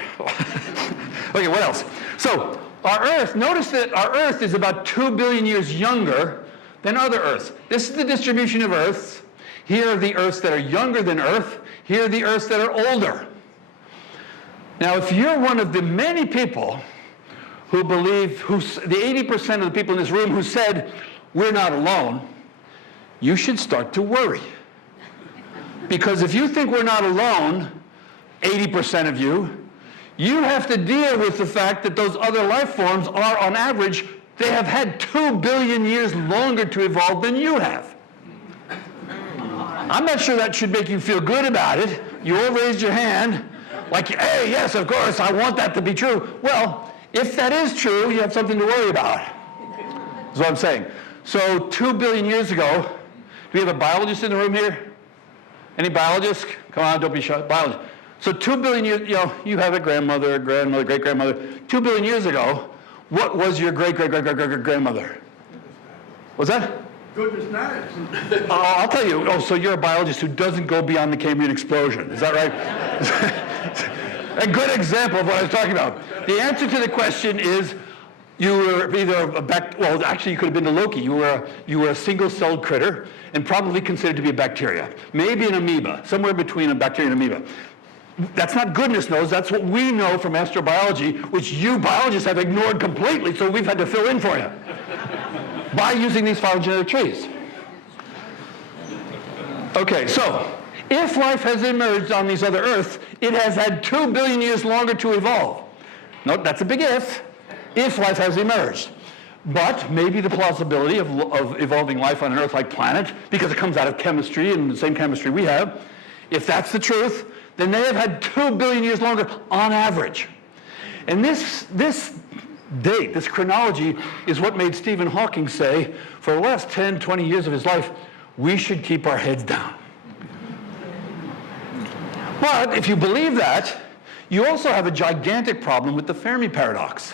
Okay, what else? So our Earth, notice that our Earth is about 2 billion years younger than other Earths. This is the distribution of Earths. Here are the Earths that are younger than Earth. Here are the Earths that are older. Now, if you're one of the many people who believe, the 80% of the people in this room who said, we're not alone, you should start to worry. Because if you think we're not alone, 80% of you, you have to deal with the fact that those other life forms are, on average, they have had 2 billion years longer to evolve than you have. I'm not sure that should make you feel good about it. You all raised your hand, like, hey, yes, of course, I want that to be true. Well, if that is true, you have something to worry about. That's what I'm saying. So 2 billion years ago, do we have a biologist in the room here? Any biologists? Come on, don't be shy. Biologist. So 2 billion years, you have a grandmother, great-grandmother. 2 billion years ago, what was your great-great-great-great-grandmother? What's that? Goodness knows. I'll tell you. Oh, so you're a biologist who doesn't go beyond the Cambrian explosion. Is that right? A good example of what I was talking about. The answer to the question is you were either well, actually you could have been a Loki. You were a single-celled critter and probably considered to be a bacteria. Maybe an amoeba, somewhere between a bacteria and amoeba. That's not goodness knows. That's what we know from astrobiology, which you biologists have ignored completely, so we've had to fill in for you by using these phylogenetic trees. Okay, so If life has emerged on these other Earths, it has had 2 billion years longer to evolve. Note, that's a big if life has emerged. But maybe the plausibility of evolving life on an Earth-like planet, because it comes out of chemistry and the same chemistry we have, if that's the truth, then they have had 2 billion years longer on average. And this date, this chronology, is what made Stephen Hawking say, for the last 10, 20 years of his life, we should keep our heads down. But if you believe that, you also have a gigantic problem with the Fermi paradox.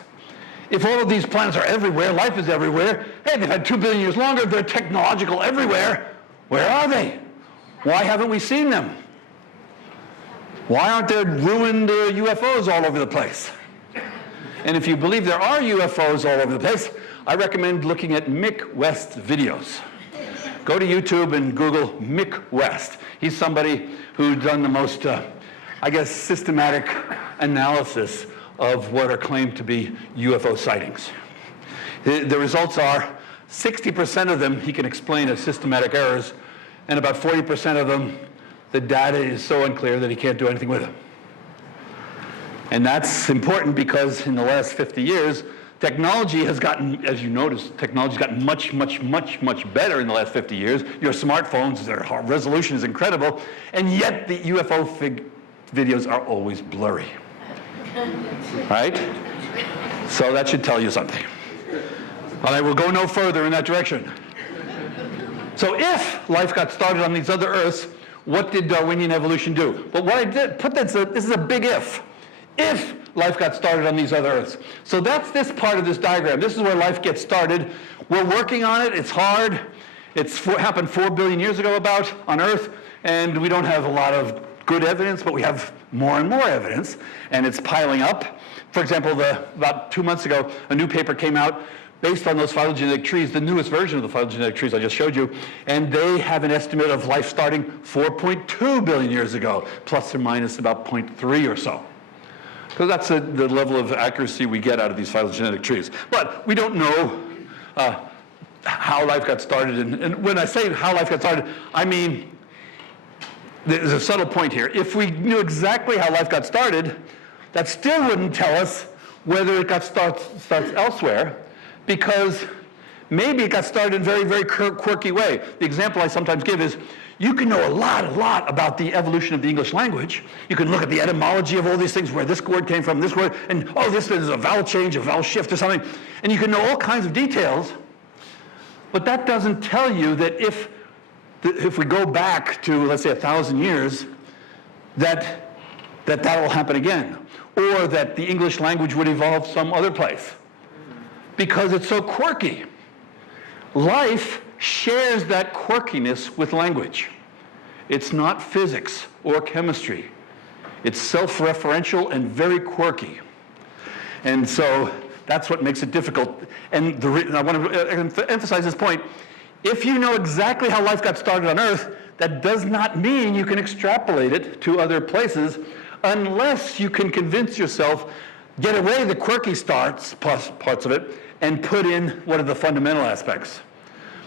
If all of these planets are everywhere, life is everywhere, hey, they've had 2 billion years longer, they're technological everywhere, where are they? Why haven't we seen them? Why aren't there ruined UFOs all over the place? And if you believe there are UFOs all over the place, I recommend looking at Mick West's videos. Go to YouTube and Google Mick West. He's somebody who's done the most, systematic analysis of what are claimed to be UFO sightings. The results are 60% of them he can explain as systematic errors, and about 40% of them, the data is so unclear that he can't do anything with them. And that's important because in the last 50 years, technology has gotten, as you notice, technology's gotten much, much, much, much better in the last 50 years. Your smartphones, their resolution is incredible, and yet the UFO videos are always blurry. Right? So that should tell you something. But I will go no further in that direction. So if life got started on these other Earths, what did Darwinian evolution do? But what I did, this is a big if. If life got started on these other Earths. So that's this part of this diagram. This is where life gets started. We're working on it. It's hard. Happened 4 billion years ago about on Earth, and we don't have a lot of good evidence, but we have more and more evidence, and it's piling up. For example, about 2 months ago, a new paper came out based on those phylogenetic trees, the newest version of the phylogenetic trees I just showed you, and they have an estimate of life starting 4.2 billion years ago, plus or minus about 0.3 or so. So that's the level of accuracy we get out of these phylogenetic trees. But we don't know how life got started, and when I say how life got started, I mean there's a subtle point here. If we knew exactly how life got started, that still wouldn't tell us whether it got starts elsewhere, because maybe it got started in a very, very quirky way. The example I sometimes give is, you can know a lot about the evolution of the English language. You can look at the etymology of all these things, where this word came from, this word, and this is a vowel change, a vowel shift or something. And you can know all kinds of details, but that doesn't tell you that if we go back to, let's say, 1,000 years, that will happen again, or that the English language would evolve some other place, because it's so quirky. Life shares that quirkiness with language. It's not physics or chemistry. It's self-referential and very quirky. And so that's what makes it difficult. And I want to emphasize this point. If you know exactly how life got started on Earth, that does not mean you can extrapolate it to other places unless you can convince yourself, get away the quirky parts of it, and put in what are the fundamental aspects.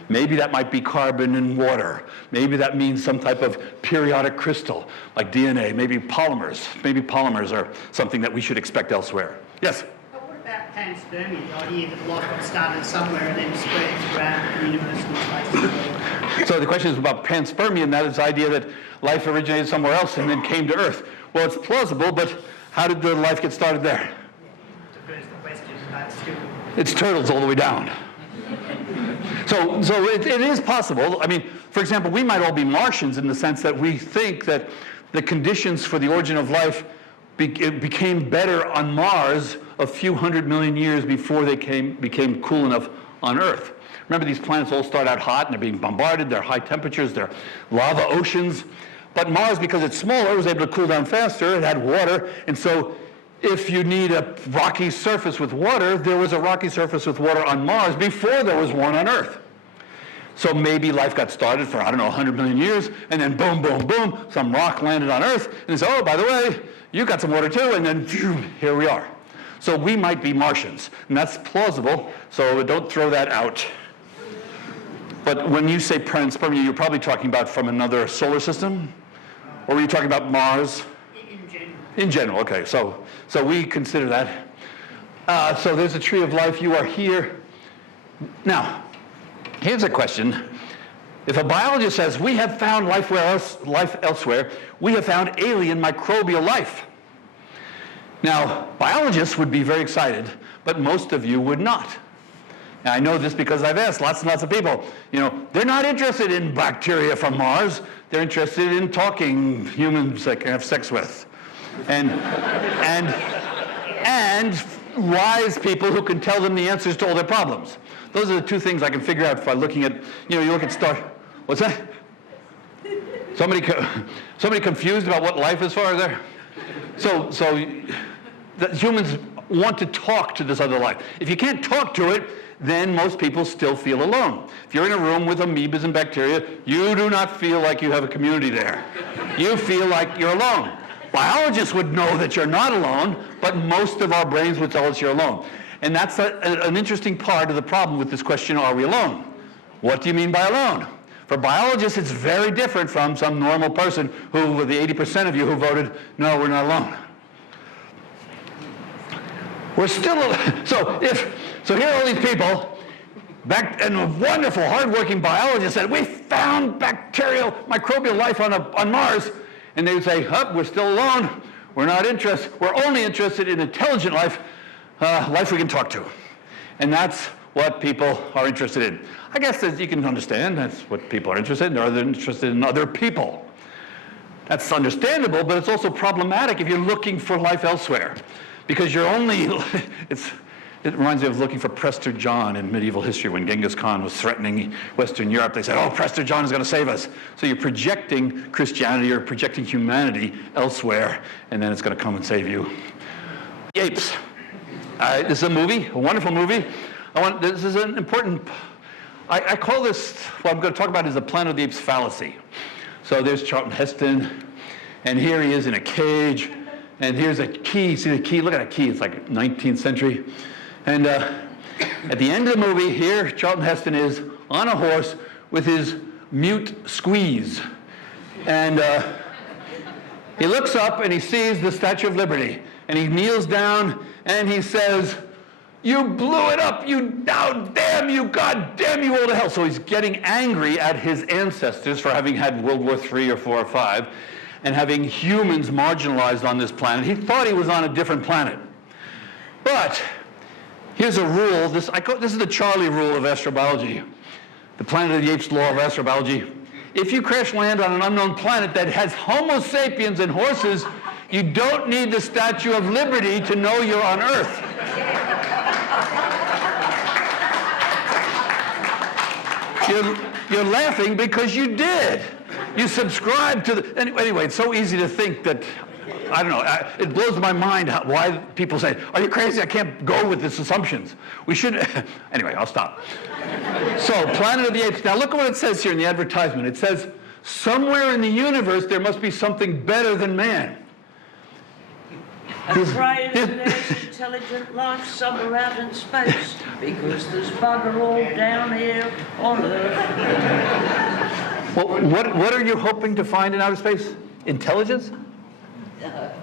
Maybe that might be carbon and water. Maybe that means some type of periodic crystal, like DNA, maybe polymers. Maybe polymers are something that we should expect elsewhere. Yes? But what about panspermia, the idea that life got started somewhere and then spread throughout the universe and space? So the question is about panspermia, and that is the idea that life originated somewhere else and then came to Earth. Well, it's plausible, but how did the life get started there? Defers the question, but still. It's turtles all the way down. So it is possible. I mean, for example, we might all be Martians in the sense that we think that the conditions for the origin of life became better on Mars a few 100 million years before they became cool enough on Earth. Remember, these planets all start out hot and they're being bombarded, they're high temperatures, they're lava oceans. But Mars, because it's smaller, was able to cool down faster, it had water, and so if you need a rocky surface with water, there was a rocky surface with water on Mars before there was one on Earth. So maybe life got started for, 100 million years, and then boom, boom, boom, some rock landed on Earth, and they said, oh, by the way, you got some water too, and then phew, here we are. So we might be Martians, and that's plausible, so don't throw that out. But when you say panspermia, you're probably talking about from another solar system, Or were you talking about Mars? In general. In general, okay. So we consider that. So there's a tree of life. You are here. Now, here's a question. If a biologist says, we have found life elsewhere, we have found alien microbial life. Now, biologists would be very excited, but most of you would not. Now, I know this because I've asked lots and lots of people. They're not interested in bacteria from Mars. They're interested in talking humans they can have sex with. And wise people who can tell them the answers to all their problems. Those are the two things I can figure out by looking at, you look at Star. What's that? Somebody confused about what life is for there? So the humans want to talk to this other life. If you can't talk to it, then most people still feel alone. If you're in a room with amoebas and bacteria, you do not feel like you have a community there. You feel like you're alone. Biologists would know that you're not alone, but most of our brains would tell us you're alone. And that's an interesting part of the problem with this question, are we alone? What do you mean by alone? For biologists, it's very different from some normal person who, the 80% of you who voted, no, we're not alone. We're still, so here are all these people, and a wonderful, hardworking biologist said, we found bacterial, microbial life on Mars. And they would say, we're still alone. We're not interested. We're only interested in intelligent life, life we can talk to. And that's what people are interested in. I guess as you can understand, that's what people are interested in. They're interested in other people. That's understandable, but it's also problematic if you're looking for life elsewhere. Because you're only, it reminds me of looking for Prester John in medieval history when Genghis Khan was threatening Western Europe. They said, oh, Prester John is going to save us. So you're projecting Christianity or projecting humanity elsewhere, and then it's going to come and save you. The Apes. This is a movie, a wonderful movie. This is an important, I call this, what I'm going to talk about is the Planet of the Apes fallacy. So there's Charlton Heston, and here he is in a cage, and here's a key. See the key? Look at that key. It's like 19th century. And at the end of the movie, here Charlton Heston is on a horse with his mute squeeze. And he looks up and he sees the Statue of Liberty. And he kneels down and he says, you blew it up, damn you, God damn you all to hell. So he's getting angry at his ancestors for having had World War III or IV or V and having humans marginalized on this planet. He thought he was on a different planet. But here's a rule, this is the Charley rule of astrobiology, the Planet of the Apes law of astrobiology. If you crash land on an unknown planet that has Homo sapiens and horses, you don't need the Statue of Liberty to know you're on Earth. You're laughing because you did. You subscribe to the, anyway, it's so easy to think that, I don't know, it blows my mind why people say, are you crazy? I can't go with these assumptions. We should, anyway, I'll stop. So, Planet of the Apes. Now look at what it says here in the advertisement. It says, somewhere in the universe there must be something better than man. Afraid there's intelligent life somewhere out in space because there's bugger all down here on Earth. Well, what are you hoping to find in outer space? Intelligence?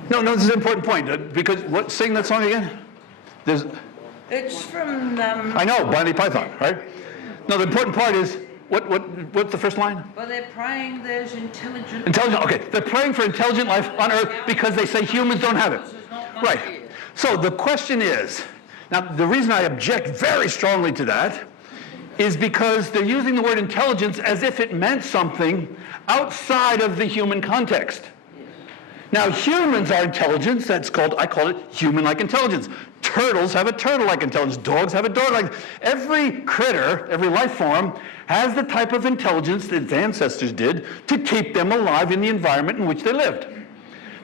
No, this is an important point. Because sing that song again? It's from I know, Monty Python, right? No, the important part is what's the first line? Well, they're praying there's intelligent. Okay. They're praying for intelligent life on Earth because they say humans don't have it. Right. So the question is, now the reason I object very strongly to that is because they're using the word intelligence as if it meant something outside of the human context. Now humans are intelligence, I call it human-like intelligence. Turtles have a turtle-like intelligence, dogs have a dog-like. Every critter, every life form has the type of intelligence that its ancestors did to keep them alive in the environment in which they lived.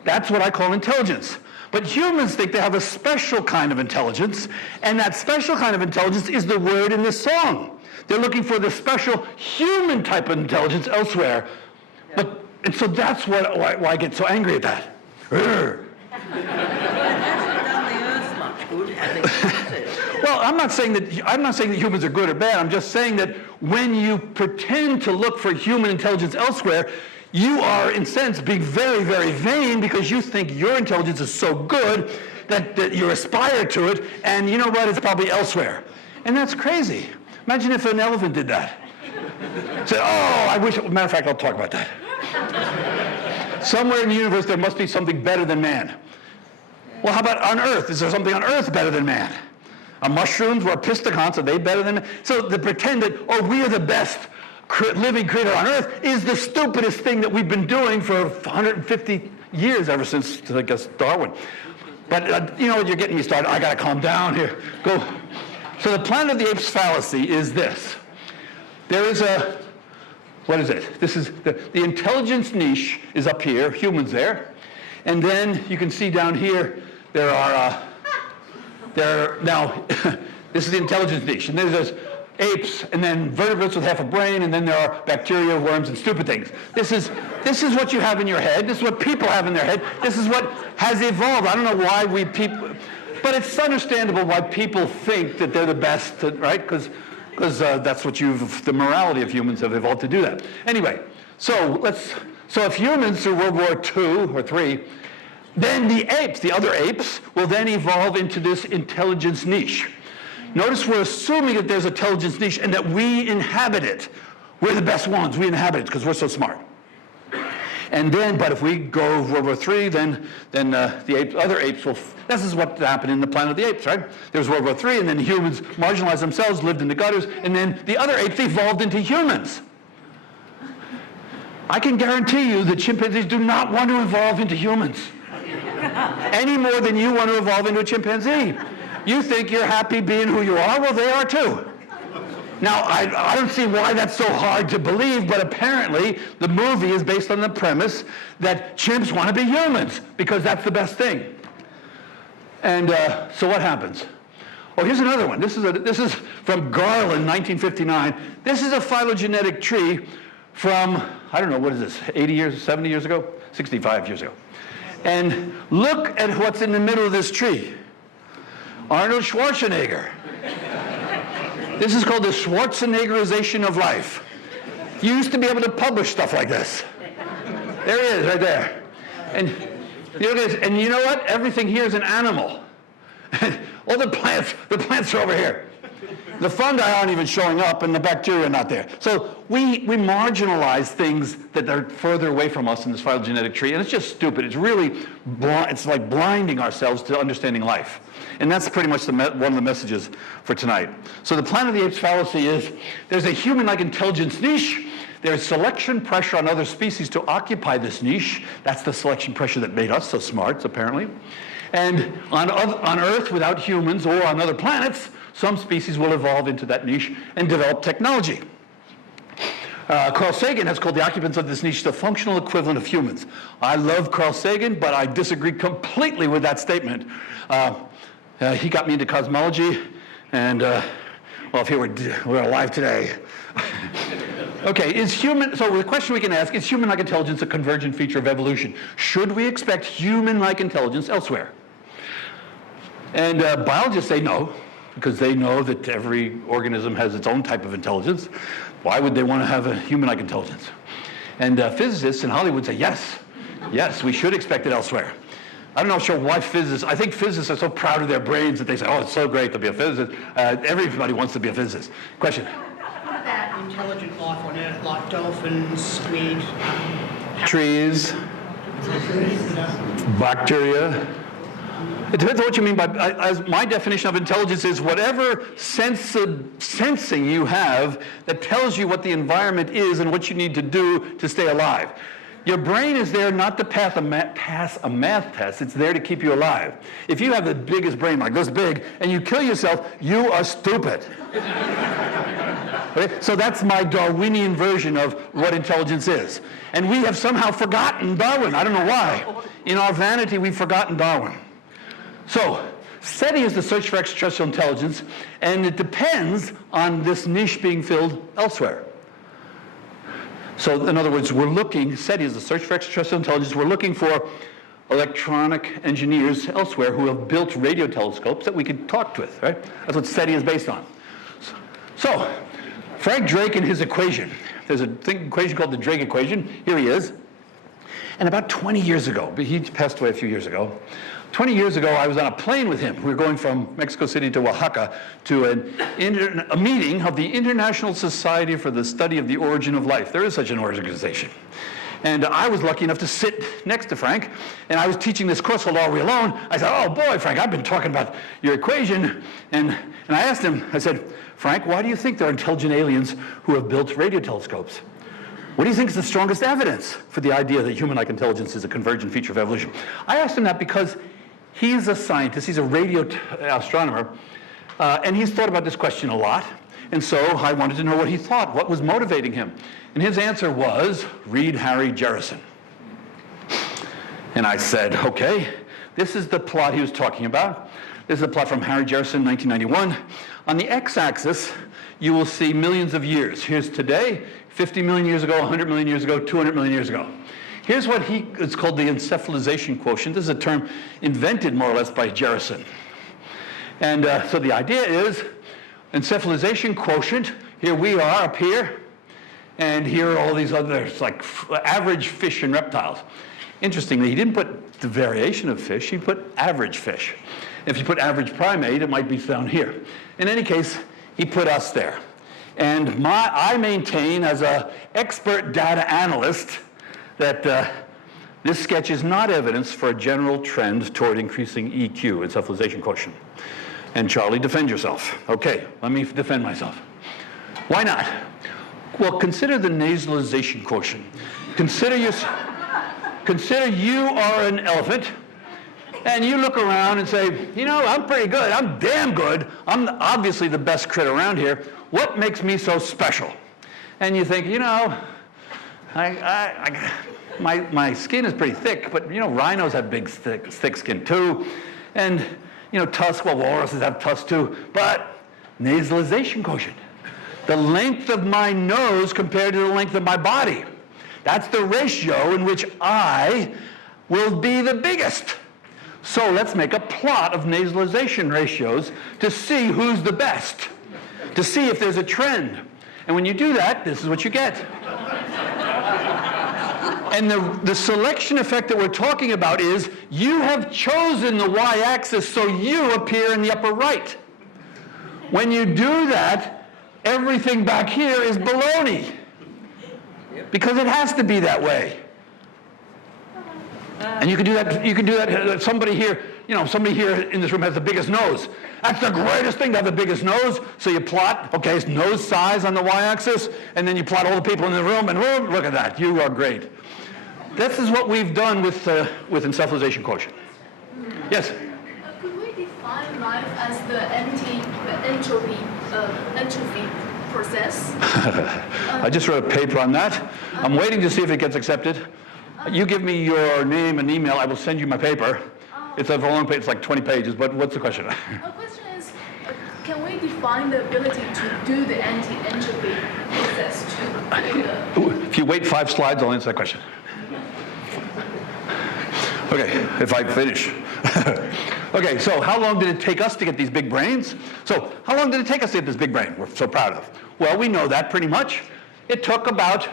That's what I call intelligence. But humans think they have a special kind of intelligence, and that special kind of intelligence is the word in this song. They're looking for the special human type of intelligence elsewhere. And so that's why I get so angry at that. Well, it hasn't done the Earth much good, has it? Well, I'm not saying that humans are good or bad. I'm just saying that when you pretend to look for human intelligence elsewhere, you are, in a sense, being very, very vain because you think your intelligence is so good that you aspire to it, and you know what? It's probably elsewhere. And that's crazy. Imagine if an elephant did that. Say, oh, I wish, matter of fact, I'll talk about that. Somewhere in the universe there must be something better than man. Well, how about on Earth? Is there something on Earth better than man? Are mushrooms or pisticons, are they better than man? So to pretend that, oh, we are the best living creature on Earth is the stupidest thing that we've been doing for 150 years, ever since, I guess, Darwin. But you know what, you're getting me started. I got to calm down here. Go. So the Planet of the Apes fallacy is this. There is a, what is it? This is the intelligence niche is up here, humans there. And then you can see down here, there are, now, this is the intelligence niche. And there's apes, and then vertebrates with half a brain, and then there are bacteria, worms, and stupid things. This is what you have in your head. This is what people have in their head. This is what has evolved. I don't know why but it's understandable why people think that they're the best, right? Because that's what the morality of humans have evolved to do that. Anyway, so if humans through World War II or III, then the apes, the other apes, will then evolve into this intelligence niche. Notice we're assuming that there's an intelligence niche and that we inhabit it. We're the best ones. We inhabit it because we're so smart. And then, but if we go World War III, then the other apes will. This is what happened in the Planet of the Apes, right? There's World War III, and then humans marginalized themselves, lived in the gutters, and then the other apes evolved into humans. I can guarantee you that chimpanzees do not want to evolve into humans any more than you want to evolve into a chimpanzee. You think you're happy being who you are? Well, they are too. Now, I don't see why that's so hard to believe, but apparently the movie is based on the premise that chimps want to be humans because that's the best thing. And so what happens? Oh, here's another one. This is from Garland, 1959. This is a phylogenetic tree from, I don't know, what is this, 80 years, 70 years ago? 65 years ago. And look at what's in the middle of this tree. Arnold Schwarzenegger. This is called the Schwarzeneggerization of life. You used to be able to publish stuff like this. There he is, right there. And you know what? Everything here is an animal. All the plants are over here. The fungi aren't even showing up, and the bacteria are not there. So we marginalize things that are further away from us in this phylogenetic tree, and it's just stupid. It's really, it's like blinding ourselves to understanding life. And that's pretty much one of the messages for tonight. So the Planet of the Apes fallacy is there's a human-like intelligence niche. There's selection pressure on other species to occupy this niche. That's the selection pressure that made us so smart, apparently. And on Earth, without humans or on other planets, some species will evolve into that niche and develop technology. Carl Sagan has called the occupants of this niche the functional equivalent of humans. I love Carl Sagan, but I disagree completely with that statement. He got me into cosmology, and well, if he were alive today. Okay, so the question we can ask, is human-like intelligence a convergent feature of evolution? Should we expect human-like intelligence elsewhere? And biologists say no, because they know that every organism has its own type of intelligence. Why would they want to have a human-like intelligence? And physicists in Hollywood say yes, we should expect it elsewhere. I'm not sure why I think physicists are so proud of their brains that they say, oh, it's so great to be a physicist. Everybody wants to be a physicist. Question? What about intelligent life on Earth, like dolphins, squid, trees, bacteria? It depends on what you mean by, as my definition of intelligence is whatever sensing you have that tells you what the environment is and what you need to do to stay alive. Your brain is there not to pass a math test, it's there to keep you alive. If you have the biggest brain, like this big, and you kill yourself, you are stupid. Okay? So that's my Darwinian version of what intelligence is. And we have somehow forgotten Darwin. I don't know why. In our vanity, we've forgotten Darwin. So, SETI is the search for extraterrestrial intelligence, and it depends on this niche being filled elsewhere. So, in other words, SETI is the search for extraterrestrial intelligence. We're looking for electronic engineers elsewhere who have built radio telescopes that we can talk with, right? That's what SETI is based on. So, Frank Drake and his equation. There's a equation called the Drake equation. Here he is. And about 20 years ago, but he passed away a few years ago, 20 years ago, I was on a plane with him. We were going from Mexico City to Oaxaca to a meeting of the International Society for the Study of the Origin of Life. There is such an organization. And I was lucky enough to sit next to Frank, and I was teaching this course called Are We Alone? I said, oh boy, Frank, I've been talking about your equation. And I asked him, I said, Frank, why do you think there are intelligent aliens who have built radio telescopes? What do you think is the strongest evidence for the idea that human-like intelligence is a convergent feature of evolution? I asked him that because he's a scientist, he's a radio astronomer, and he's thought about this question a lot. And so I wanted to know what he thought, what was motivating him. And his answer was, read Harry Jerrison. And I said, okay, this is the plot he was talking about. This is a plot from Harry Jerrison, 1991. On the x-axis, you will see millions of years. Here's today, 50 million years ago, 100 million years ago, 200 million years ago. Here's what it's called the encephalization quotient. This is a term invented more or less by Jerrison. And so the idea is, encephalization quotient, here we are up here, and here are all these others, like average fish and reptiles. Interestingly, he didn't put the variation of fish, he put average fish. If you put average primate, it might be down here. In any case, he put us there. And I maintain as an expert data analyst that this sketch is not evidence for a general trend toward increasing EQ, encephalization quotient. And Charlie, defend yourself. Okay, let me defend myself. Why not? Well, consider the nasalization quotient. Consider you are an elephant, and you look around and say, you know, I'm pretty good. I'm damn good. I'm obviously the best crit around here. What makes me so special? And you think, you know, my skin is pretty thick, but you know, rhinos have big, thick skin too. And you know, walruses have tusks too. But nasalization quotient, the length of my nose compared to the length of my body. That's the ratio in which I will be the biggest. So let's make a plot of nasalization ratios to see who's the best, to see if there's a trend. And when you do that, this is what you get. And the selection effect that we're talking about is you have chosen the y-axis so you appear in the upper right. When you do that, everything back here is baloney. Because it has to be that way. And you can do that, somebody here in this room has the biggest nose. That's the greatest thing to have the biggest nose. So you plot, okay, it's nose size on the y-axis, and then you plot all the people in the room, and whoa, look at that, you are great. This is what we've done with encephalization quotient. Yes? Could we define life as the entropy process? I just wrote a paper on that. I'm waiting to see if it gets accepted. You give me your name and email, I will send you my paper. It's a long page, it's like 20 pages, but what's the question? The question is, can we define the ability to do the anti-entropy process? If you wait 5 slides, I'll answer that question. Okay, if I finish. Okay, so how long did it take us to get these big brains? So how long did it take us to get this big brain we're so proud of? Well, we know that pretty much. It took about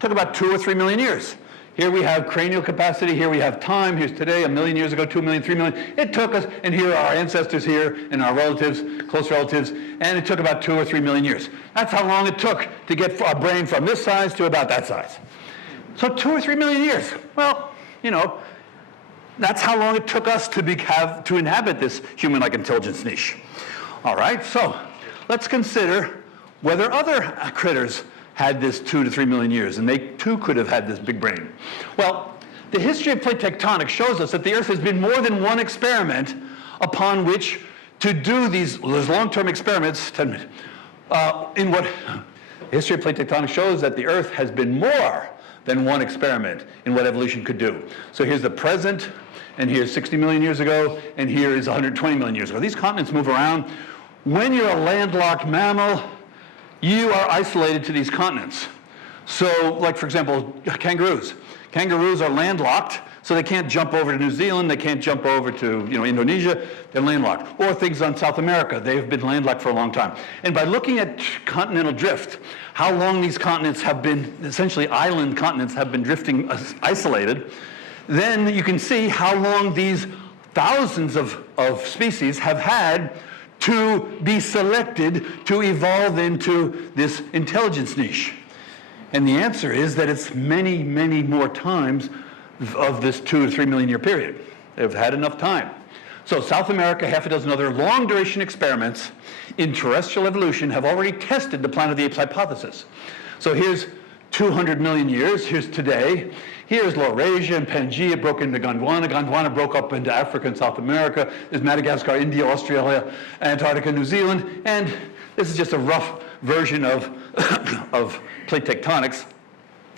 2 or 3 million years. Here we have cranial capacity, here we have time, here's today, 1 million years ago, 2 million, 3 million. It took us, and here are our ancestors here, and our relatives, close relatives, and it took about 2 or 3 million years. That's how long it took to get a brain from this size to about that size. So 2 or 3 million years. Well, you know, that's how long it took us to inhabit this human-like intelligence niche. All right, so let's consider whether other critters had this 2 to 3 million years, and they too could have had this big brain. Well, the history of plate tectonics shows us that the Earth has been more than one experiment upon which to do these long-term experiments. The history of plate tectonics shows that the Earth has been more than one experiment in what evolution could do. So here's the present, and here's 60 million years ago, and here is 120 million years ago. These continents move around. When you're a landlocked mammal, you are isolated to these continents. So, like for example, kangaroos. Kangaroos are landlocked, So they can't jump over to New Zealand, they can't jump over to Indonesia, they're landlocked. Or things on South America, they've been landlocked for a long time. And by looking at continental drift, how long these continents have been, essentially island continents have been drifting isolated, then you can see how long these thousands of species have had to be selected to evolve into this intelligence niche. And the answer is that it's many, many more times of this 2 to 3 million year period. They've had enough time. So South America, half a dozen other long duration experiments in terrestrial evolution have already tested the Planet of the Apes hypothesis. So here's 200 million years, here's today. Here's Laurasia and Pangaea broke into Gondwana. Gondwana broke up into Africa and South America. There's Madagascar, India, Australia, Antarctica, New Zealand. And this is just a rough version of, of plate tectonics.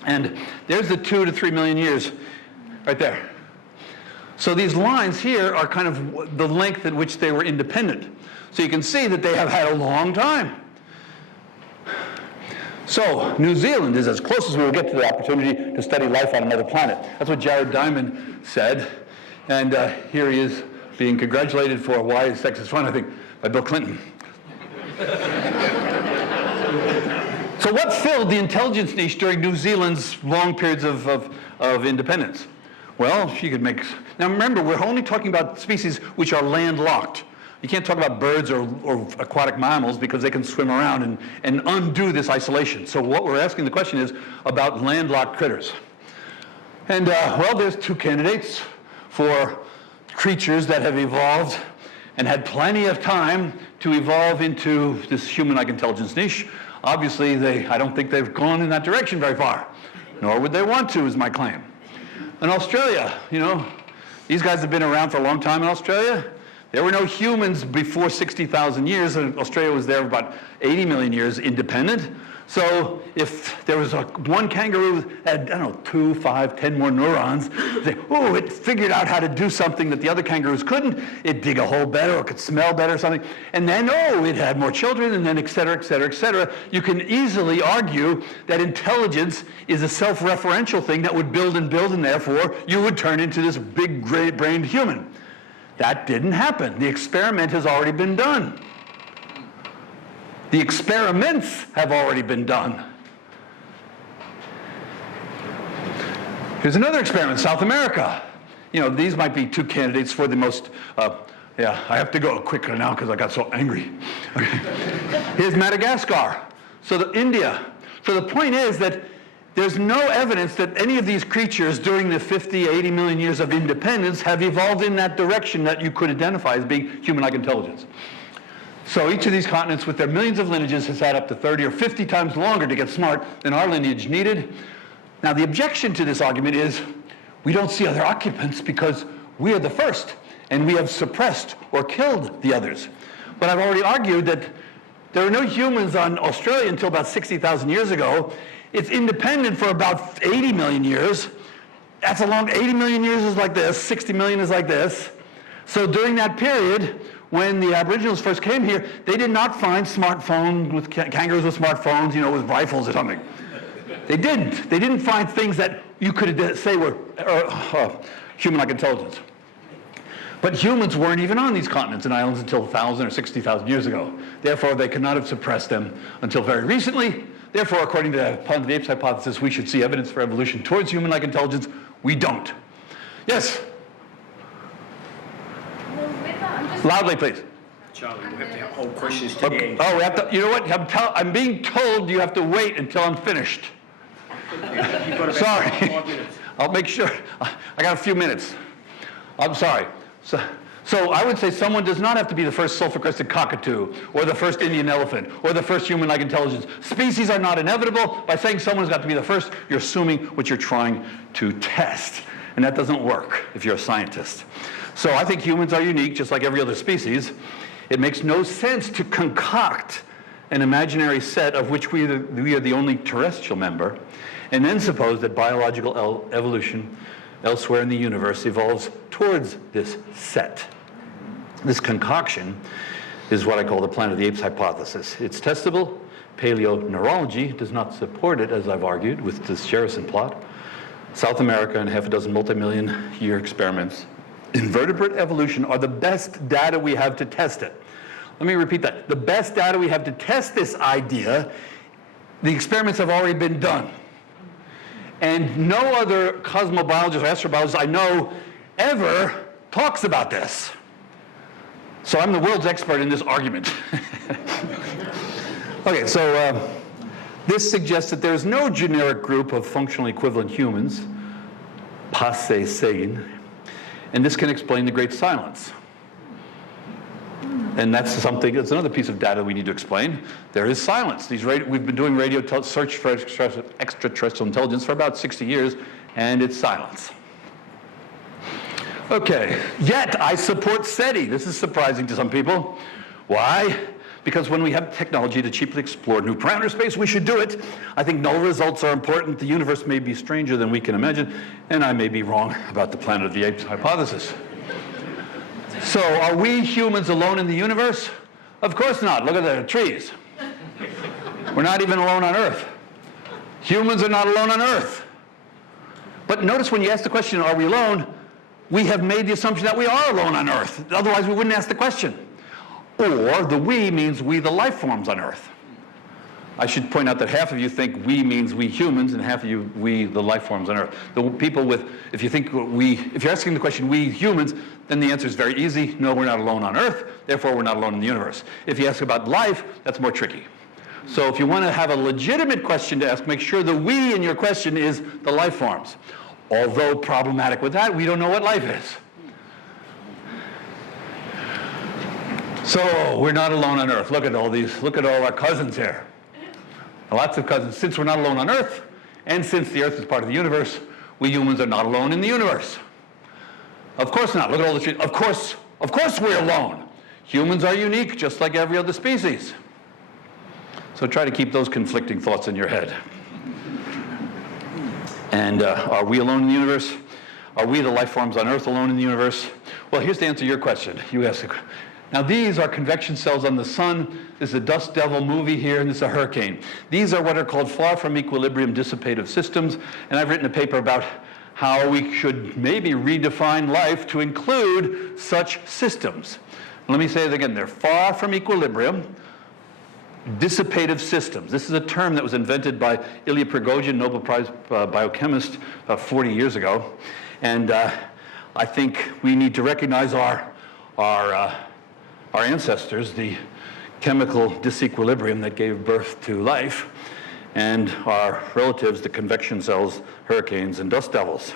And there's the 2 to 3 million years right there. So these lines here are kind of the length at which they were independent. So you can see that they have had a long time. So New Zealand is as close as we will get to the opportunity to study life on another planet. That's what Jared Diamond said. And here he is being congratulated for Why is Sex is Fun, I think, by Bill Clinton. So what filled the intelligence niche during New Zealand's long periods of independence? Well, you could make... Now remember, we're only talking about species which are landlocked. You can't talk about birds or aquatic mammals because they can swim around and undo this isolation. So what we're asking the question is about landlocked critters. And well, there's 2 candidates for creatures that have evolved and had plenty of time to evolve into this human-like intelligence niche. Obviously, I don't think they've gone in that direction very far, nor would they want to, is my claim. In Australia, these guys have been around for a long time in Australia. There were no humans before 60,000 years, and Australia was there about 80 million years independent. So if there was one kangaroo that had, 2, 5, 10 more neurons, it figured out how to do something that the other kangaroos couldn't. It'd dig a hole better, or it could smell better or something. And then, it had more children, and then et cetera, et cetera, et cetera. You can easily argue that intelligence is a self-referential thing that would build, and therefore you would turn into this big, great-brained human. That didn't happen. The experiment has already been done. The experiments have already been done. Here's another experiment, South America. These might be 2 candidates for the most, I have to go quicker now because I got so angry. Okay. Here's Madagascar. So India. So the point is that there's no evidence that any of these creatures during the 50, 80 million years of independence have evolved in that direction that you could identify as being human-like intelligence. So each of these continents with their millions of lineages has had up to 30 or 50 times longer to get smart than our lineage needed. Now the objection to this argument is we don't see other occupants because we are the first and we have suppressed or killed the others. But I've already argued that there were no humans on Australia until about 60,000 years ago. It's independent for about 80 million years. That's a long, 80 million years is like this, 60 million is like this. So during that period, when the Aboriginals first came here, they did not find smartphones with kangaroos with smartphones, with rifles or something. They didn't. They didn't find things that you could say were human-like intelligence. But humans weren't even on these continents and islands until 1,000 or 60,000 years ago. Therefore, they could not have suppressed them until very recently. Therefore, according to the Planet of the Apes hypothesis, we should see evidence for evolution towards human-like intelligence. We don't. Yes? Loudly, please. Charlie, we have to hold questions to the end. Oh, we have to, you know what? I'm being told you have to wait until I'm finished. You've got about Sorry. 5 minutes. I'll make sure. I got a few minutes. I'm sorry. So I would say someone does not have to be the first sulfur-crested cockatoo or the first Indian elephant or the first human-like intelligence. Species are not inevitable. By saying someone's got to be the first, you're assuming what you're trying to test. And that doesn't work if you're a scientist. So I think humans are unique, just like every other species. It makes no sense to concoct an imaginary set of which we are the only terrestrial member, and then suppose that biological evolution elsewhere in the universe evolves towards this set. This concoction is what I call the Planet of the Apes hypothesis. It's testable. Paleoneurology does not support it, as I've argued with this Jerison plot. South America, and half a dozen multi-million-year experiments. Invertebrate evolution are the best data we have to test it. Let me repeat that. The best data we have to test this idea, the experiments have already been done. And no other cosmobiologist or astrobiologist I know ever talks about this. So I'm the world's expert in this argument. Okay, so this suggests that there's no generic group of functionally equivalent humans, passe sagen, and this can explain the Great Silence. And that's another piece of data we need to explain. There is silence. We've been doing search for extraterrestrial intelligence for about 60 years, and it's silence. Okay, yet I support SETI. This is surprising to some people. Why? Because when we have technology to cheaply explore new parameter space, we should do it. I think null results are important. The universe may be stranger than we can imagine, and I may be wrong about the Planet of the Apes hypothesis. So, are we humans alone in the universe? Of course not. Look at the trees. We're not even alone on Earth. Humans are not alone on Earth. But notice when you ask the question, are we alone? We have made the assumption that we are alone on Earth. Otherwise, we wouldn't ask the question. Or the we means we, the life forms on Earth. I should point out that half of you think we means we humans, and half of you, we, the life forms on Earth. The people with, if you're asking the question, we humans, then the answer is very easy. No, we're not alone on Earth, therefore we're not alone in the universe. If you ask about life, that's more tricky. So if you want to have a legitimate question to ask, make sure the we in your question is the life forms. Although problematic with that, we don't know what life is. So we're not alone on Earth. Look at all our cousins here. Lots of cousins. Since we're not alone on Earth, and since the Earth is part of the universe, we humans are not alone in the universe. Of course not. Look at all the trees. Of course we're alone. Humans are unique, just like every other species. So try to keep those conflicting thoughts in your head. And are we alone in the universe? Are we, the life forms on Earth, alone in the universe? Well, here's to answer your question. You asked. Now, these are convection cells on the sun. This is a dust devil movie here, and this is a hurricane. These are what are called far from equilibrium dissipative systems, and I've written a paper about how we should maybe redefine life to include such systems. Let me say it again. They're far from equilibrium dissipative systems. This is a term that was invented by Ilya Prigogine, Nobel Prize biochemist, 40 years ago. And I think we need to recognize our ancestors, the chemical disequilibrium that gave birth to life, and our relatives, the convection cells, hurricanes, and dust devils.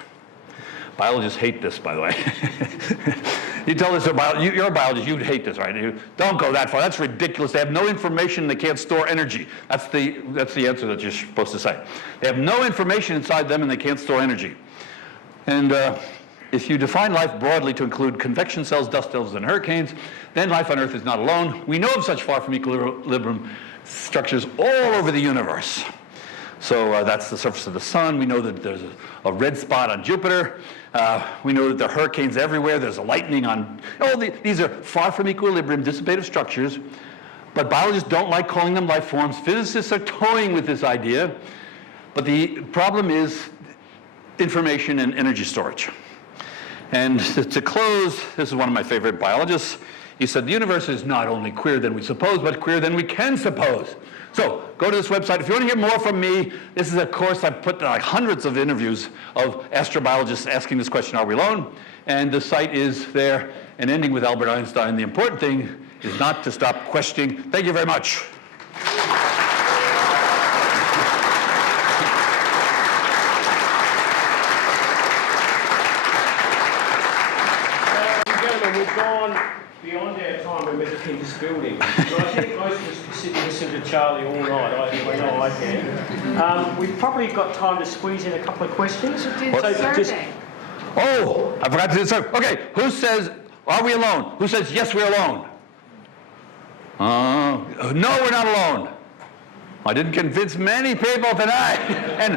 Biologists hate this, by the way. You tell this about, you're a biologist, you'd hate this, right? Don't go that far. That's ridiculous. They have no information, they can't store energy. That's the answer that you're supposed to say. They have no information inside them and they can't store energy. And if you define life broadly to include convection cells, dust devils, and hurricanes, then life on Earth is not alone. We know of such far from equilibrium structures all over the universe. So that's the surface of the sun. We know that there's a red spot on Jupiter. We know that there are hurricanes everywhere. There's a lightning on... these are far from equilibrium dissipative structures, but biologists don't like calling them life forms. Physicists are toying with this idea, but the problem is information and energy storage. And to close, this is one of my favorite biologists. He said, the universe is not only queerer than we suppose, but queerer than we can suppose. So go to this website. If you want to hear more from me, this is a course I've put like hundreds of interviews of astrobiologists asking this question, are we alone? And the site is there. And ending with Albert Einstein, the important thing is not to stop questioning. Thank you very much. Gentlemen, we've gone beyond our time. We're meant to keep this building. But I think most of us can sit and listen to Charlie all night. I know I can. We've probably got time to squeeze in a couple of questions. Oh, I forgot to do the survey. Okay, who says, are we alone? Who says, yes, we're alone? No, we're not alone. I didn't convince many people tonight. And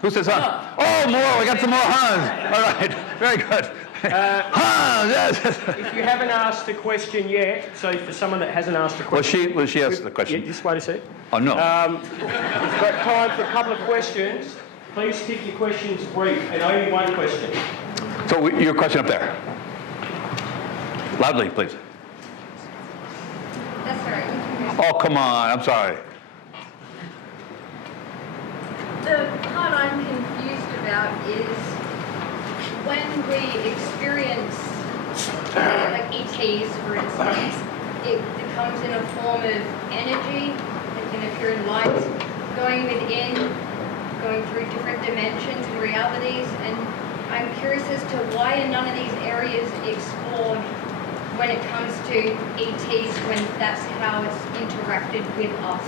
who says Oh, more, we got some more huhs. All right, very good. Yes. If you haven't asked a question yet, so for someone that hasn't asked a question... Well, she asked the question. Yeah, just wait a sec. Oh, no. We've got time for a couple of questions. Please keep your questions brief and only one question. So your question up there. Loudly, please. That's all right. Oh, come on, I'm sorry. The part I'm confused about is when we experience like ETs, for instance, it comes in a form of energy. It can appear in light, going within, going through different dimensions and realities. And I'm curious as to why are none of these areas explored when it comes to ETs, when that's how it's interacted with us.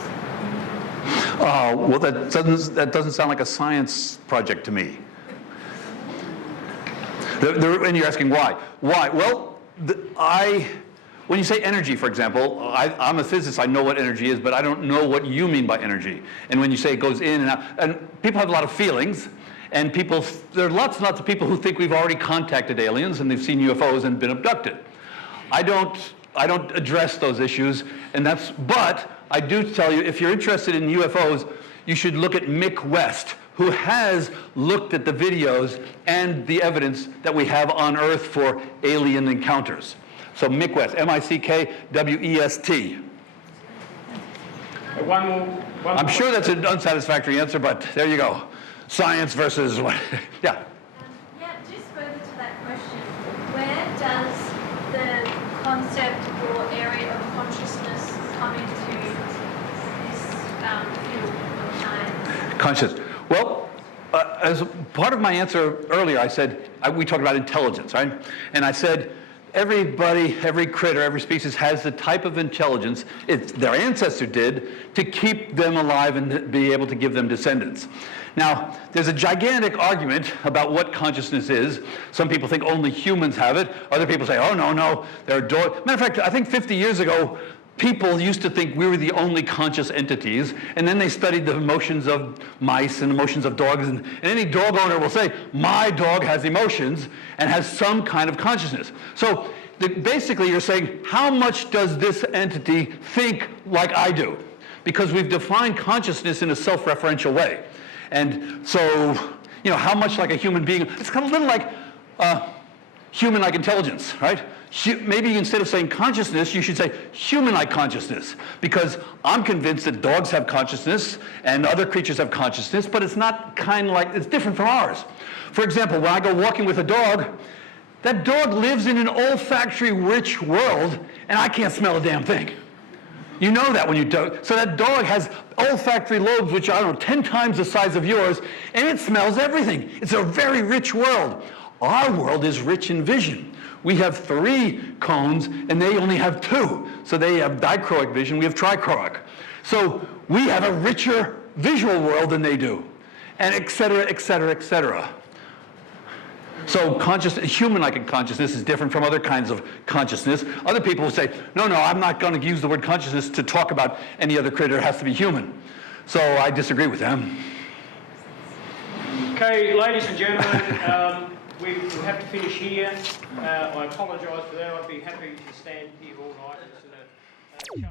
Well, that doesn't sound like a science project to me. And you're asking why? Why? Well, when you say energy, for example, I'm a physicist, I know what energy is, but I don't know what you mean by energy. And when you say it goes in and out, and people have a lot of feelings, and there are lots and lots of people who think we've already contacted aliens and they've seen UFOs and been abducted. I don't address those issues, but I do tell you, if you're interested in UFOs, you should look at Mick West, who has looked at the videos and the evidence that we have on Earth for alien encounters. So Mick West, M-I-C-K-W-E-S-T. One more. I'm sure that's an unsatisfactory answer, but there you go. Science versus what? Yeah. Yeah, just further to that question, where does the concept or area of consciousness come into this field of science? Conscious. Well, as part of my answer earlier, I said, we talked about intelligence, right? And I said, everybody, every critter, every species has the type of intelligence their ancestor did to keep them alive and be able to give them descendants. Now, there's a gigantic argument about what consciousness is. Some people think only humans have it. Other people say, oh, no, there are dogs. Matter of fact, I think 50 years ago, people used to think we were the only conscious entities, and then they studied the emotions of mice and emotions of dogs, and any dog owner will say, my dog has emotions and has some kind of consciousness. So basically you're saying, how much does this entity think like I do? Because we've defined consciousness in a self-referential way. And so, how much like a human being, it's kind of a little like human-like intelligence, right? Maybe instead of saying consciousness, you should say human-like consciousness, because I'm convinced that dogs have consciousness and other creatures have consciousness, but it's not it's different from ours. For example, when I go walking with a dog, that dog lives in an olfactory-rich world, and I can't smell a damn thing. You know that when you do. So that dog has olfactory lobes, which are, 10 times the size of yours, and it smells everything. It's a very rich world. Our world is rich in vision. We have 3 cones, and they only have 2. So they have dichroic vision, we have trichroic. So we have a richer visual world than they do, and et cetera, et cetera, et cetera. So human-like consciousness is different from other kinds of consciousness. Other people will say, no, I'm not going to use the word consciousness to talk about any other critter. It has to be human. So I disagree with them. Okay, ladies and gentlemen, we have to finish here. I apologise for that. I'd be happy to stand here all night.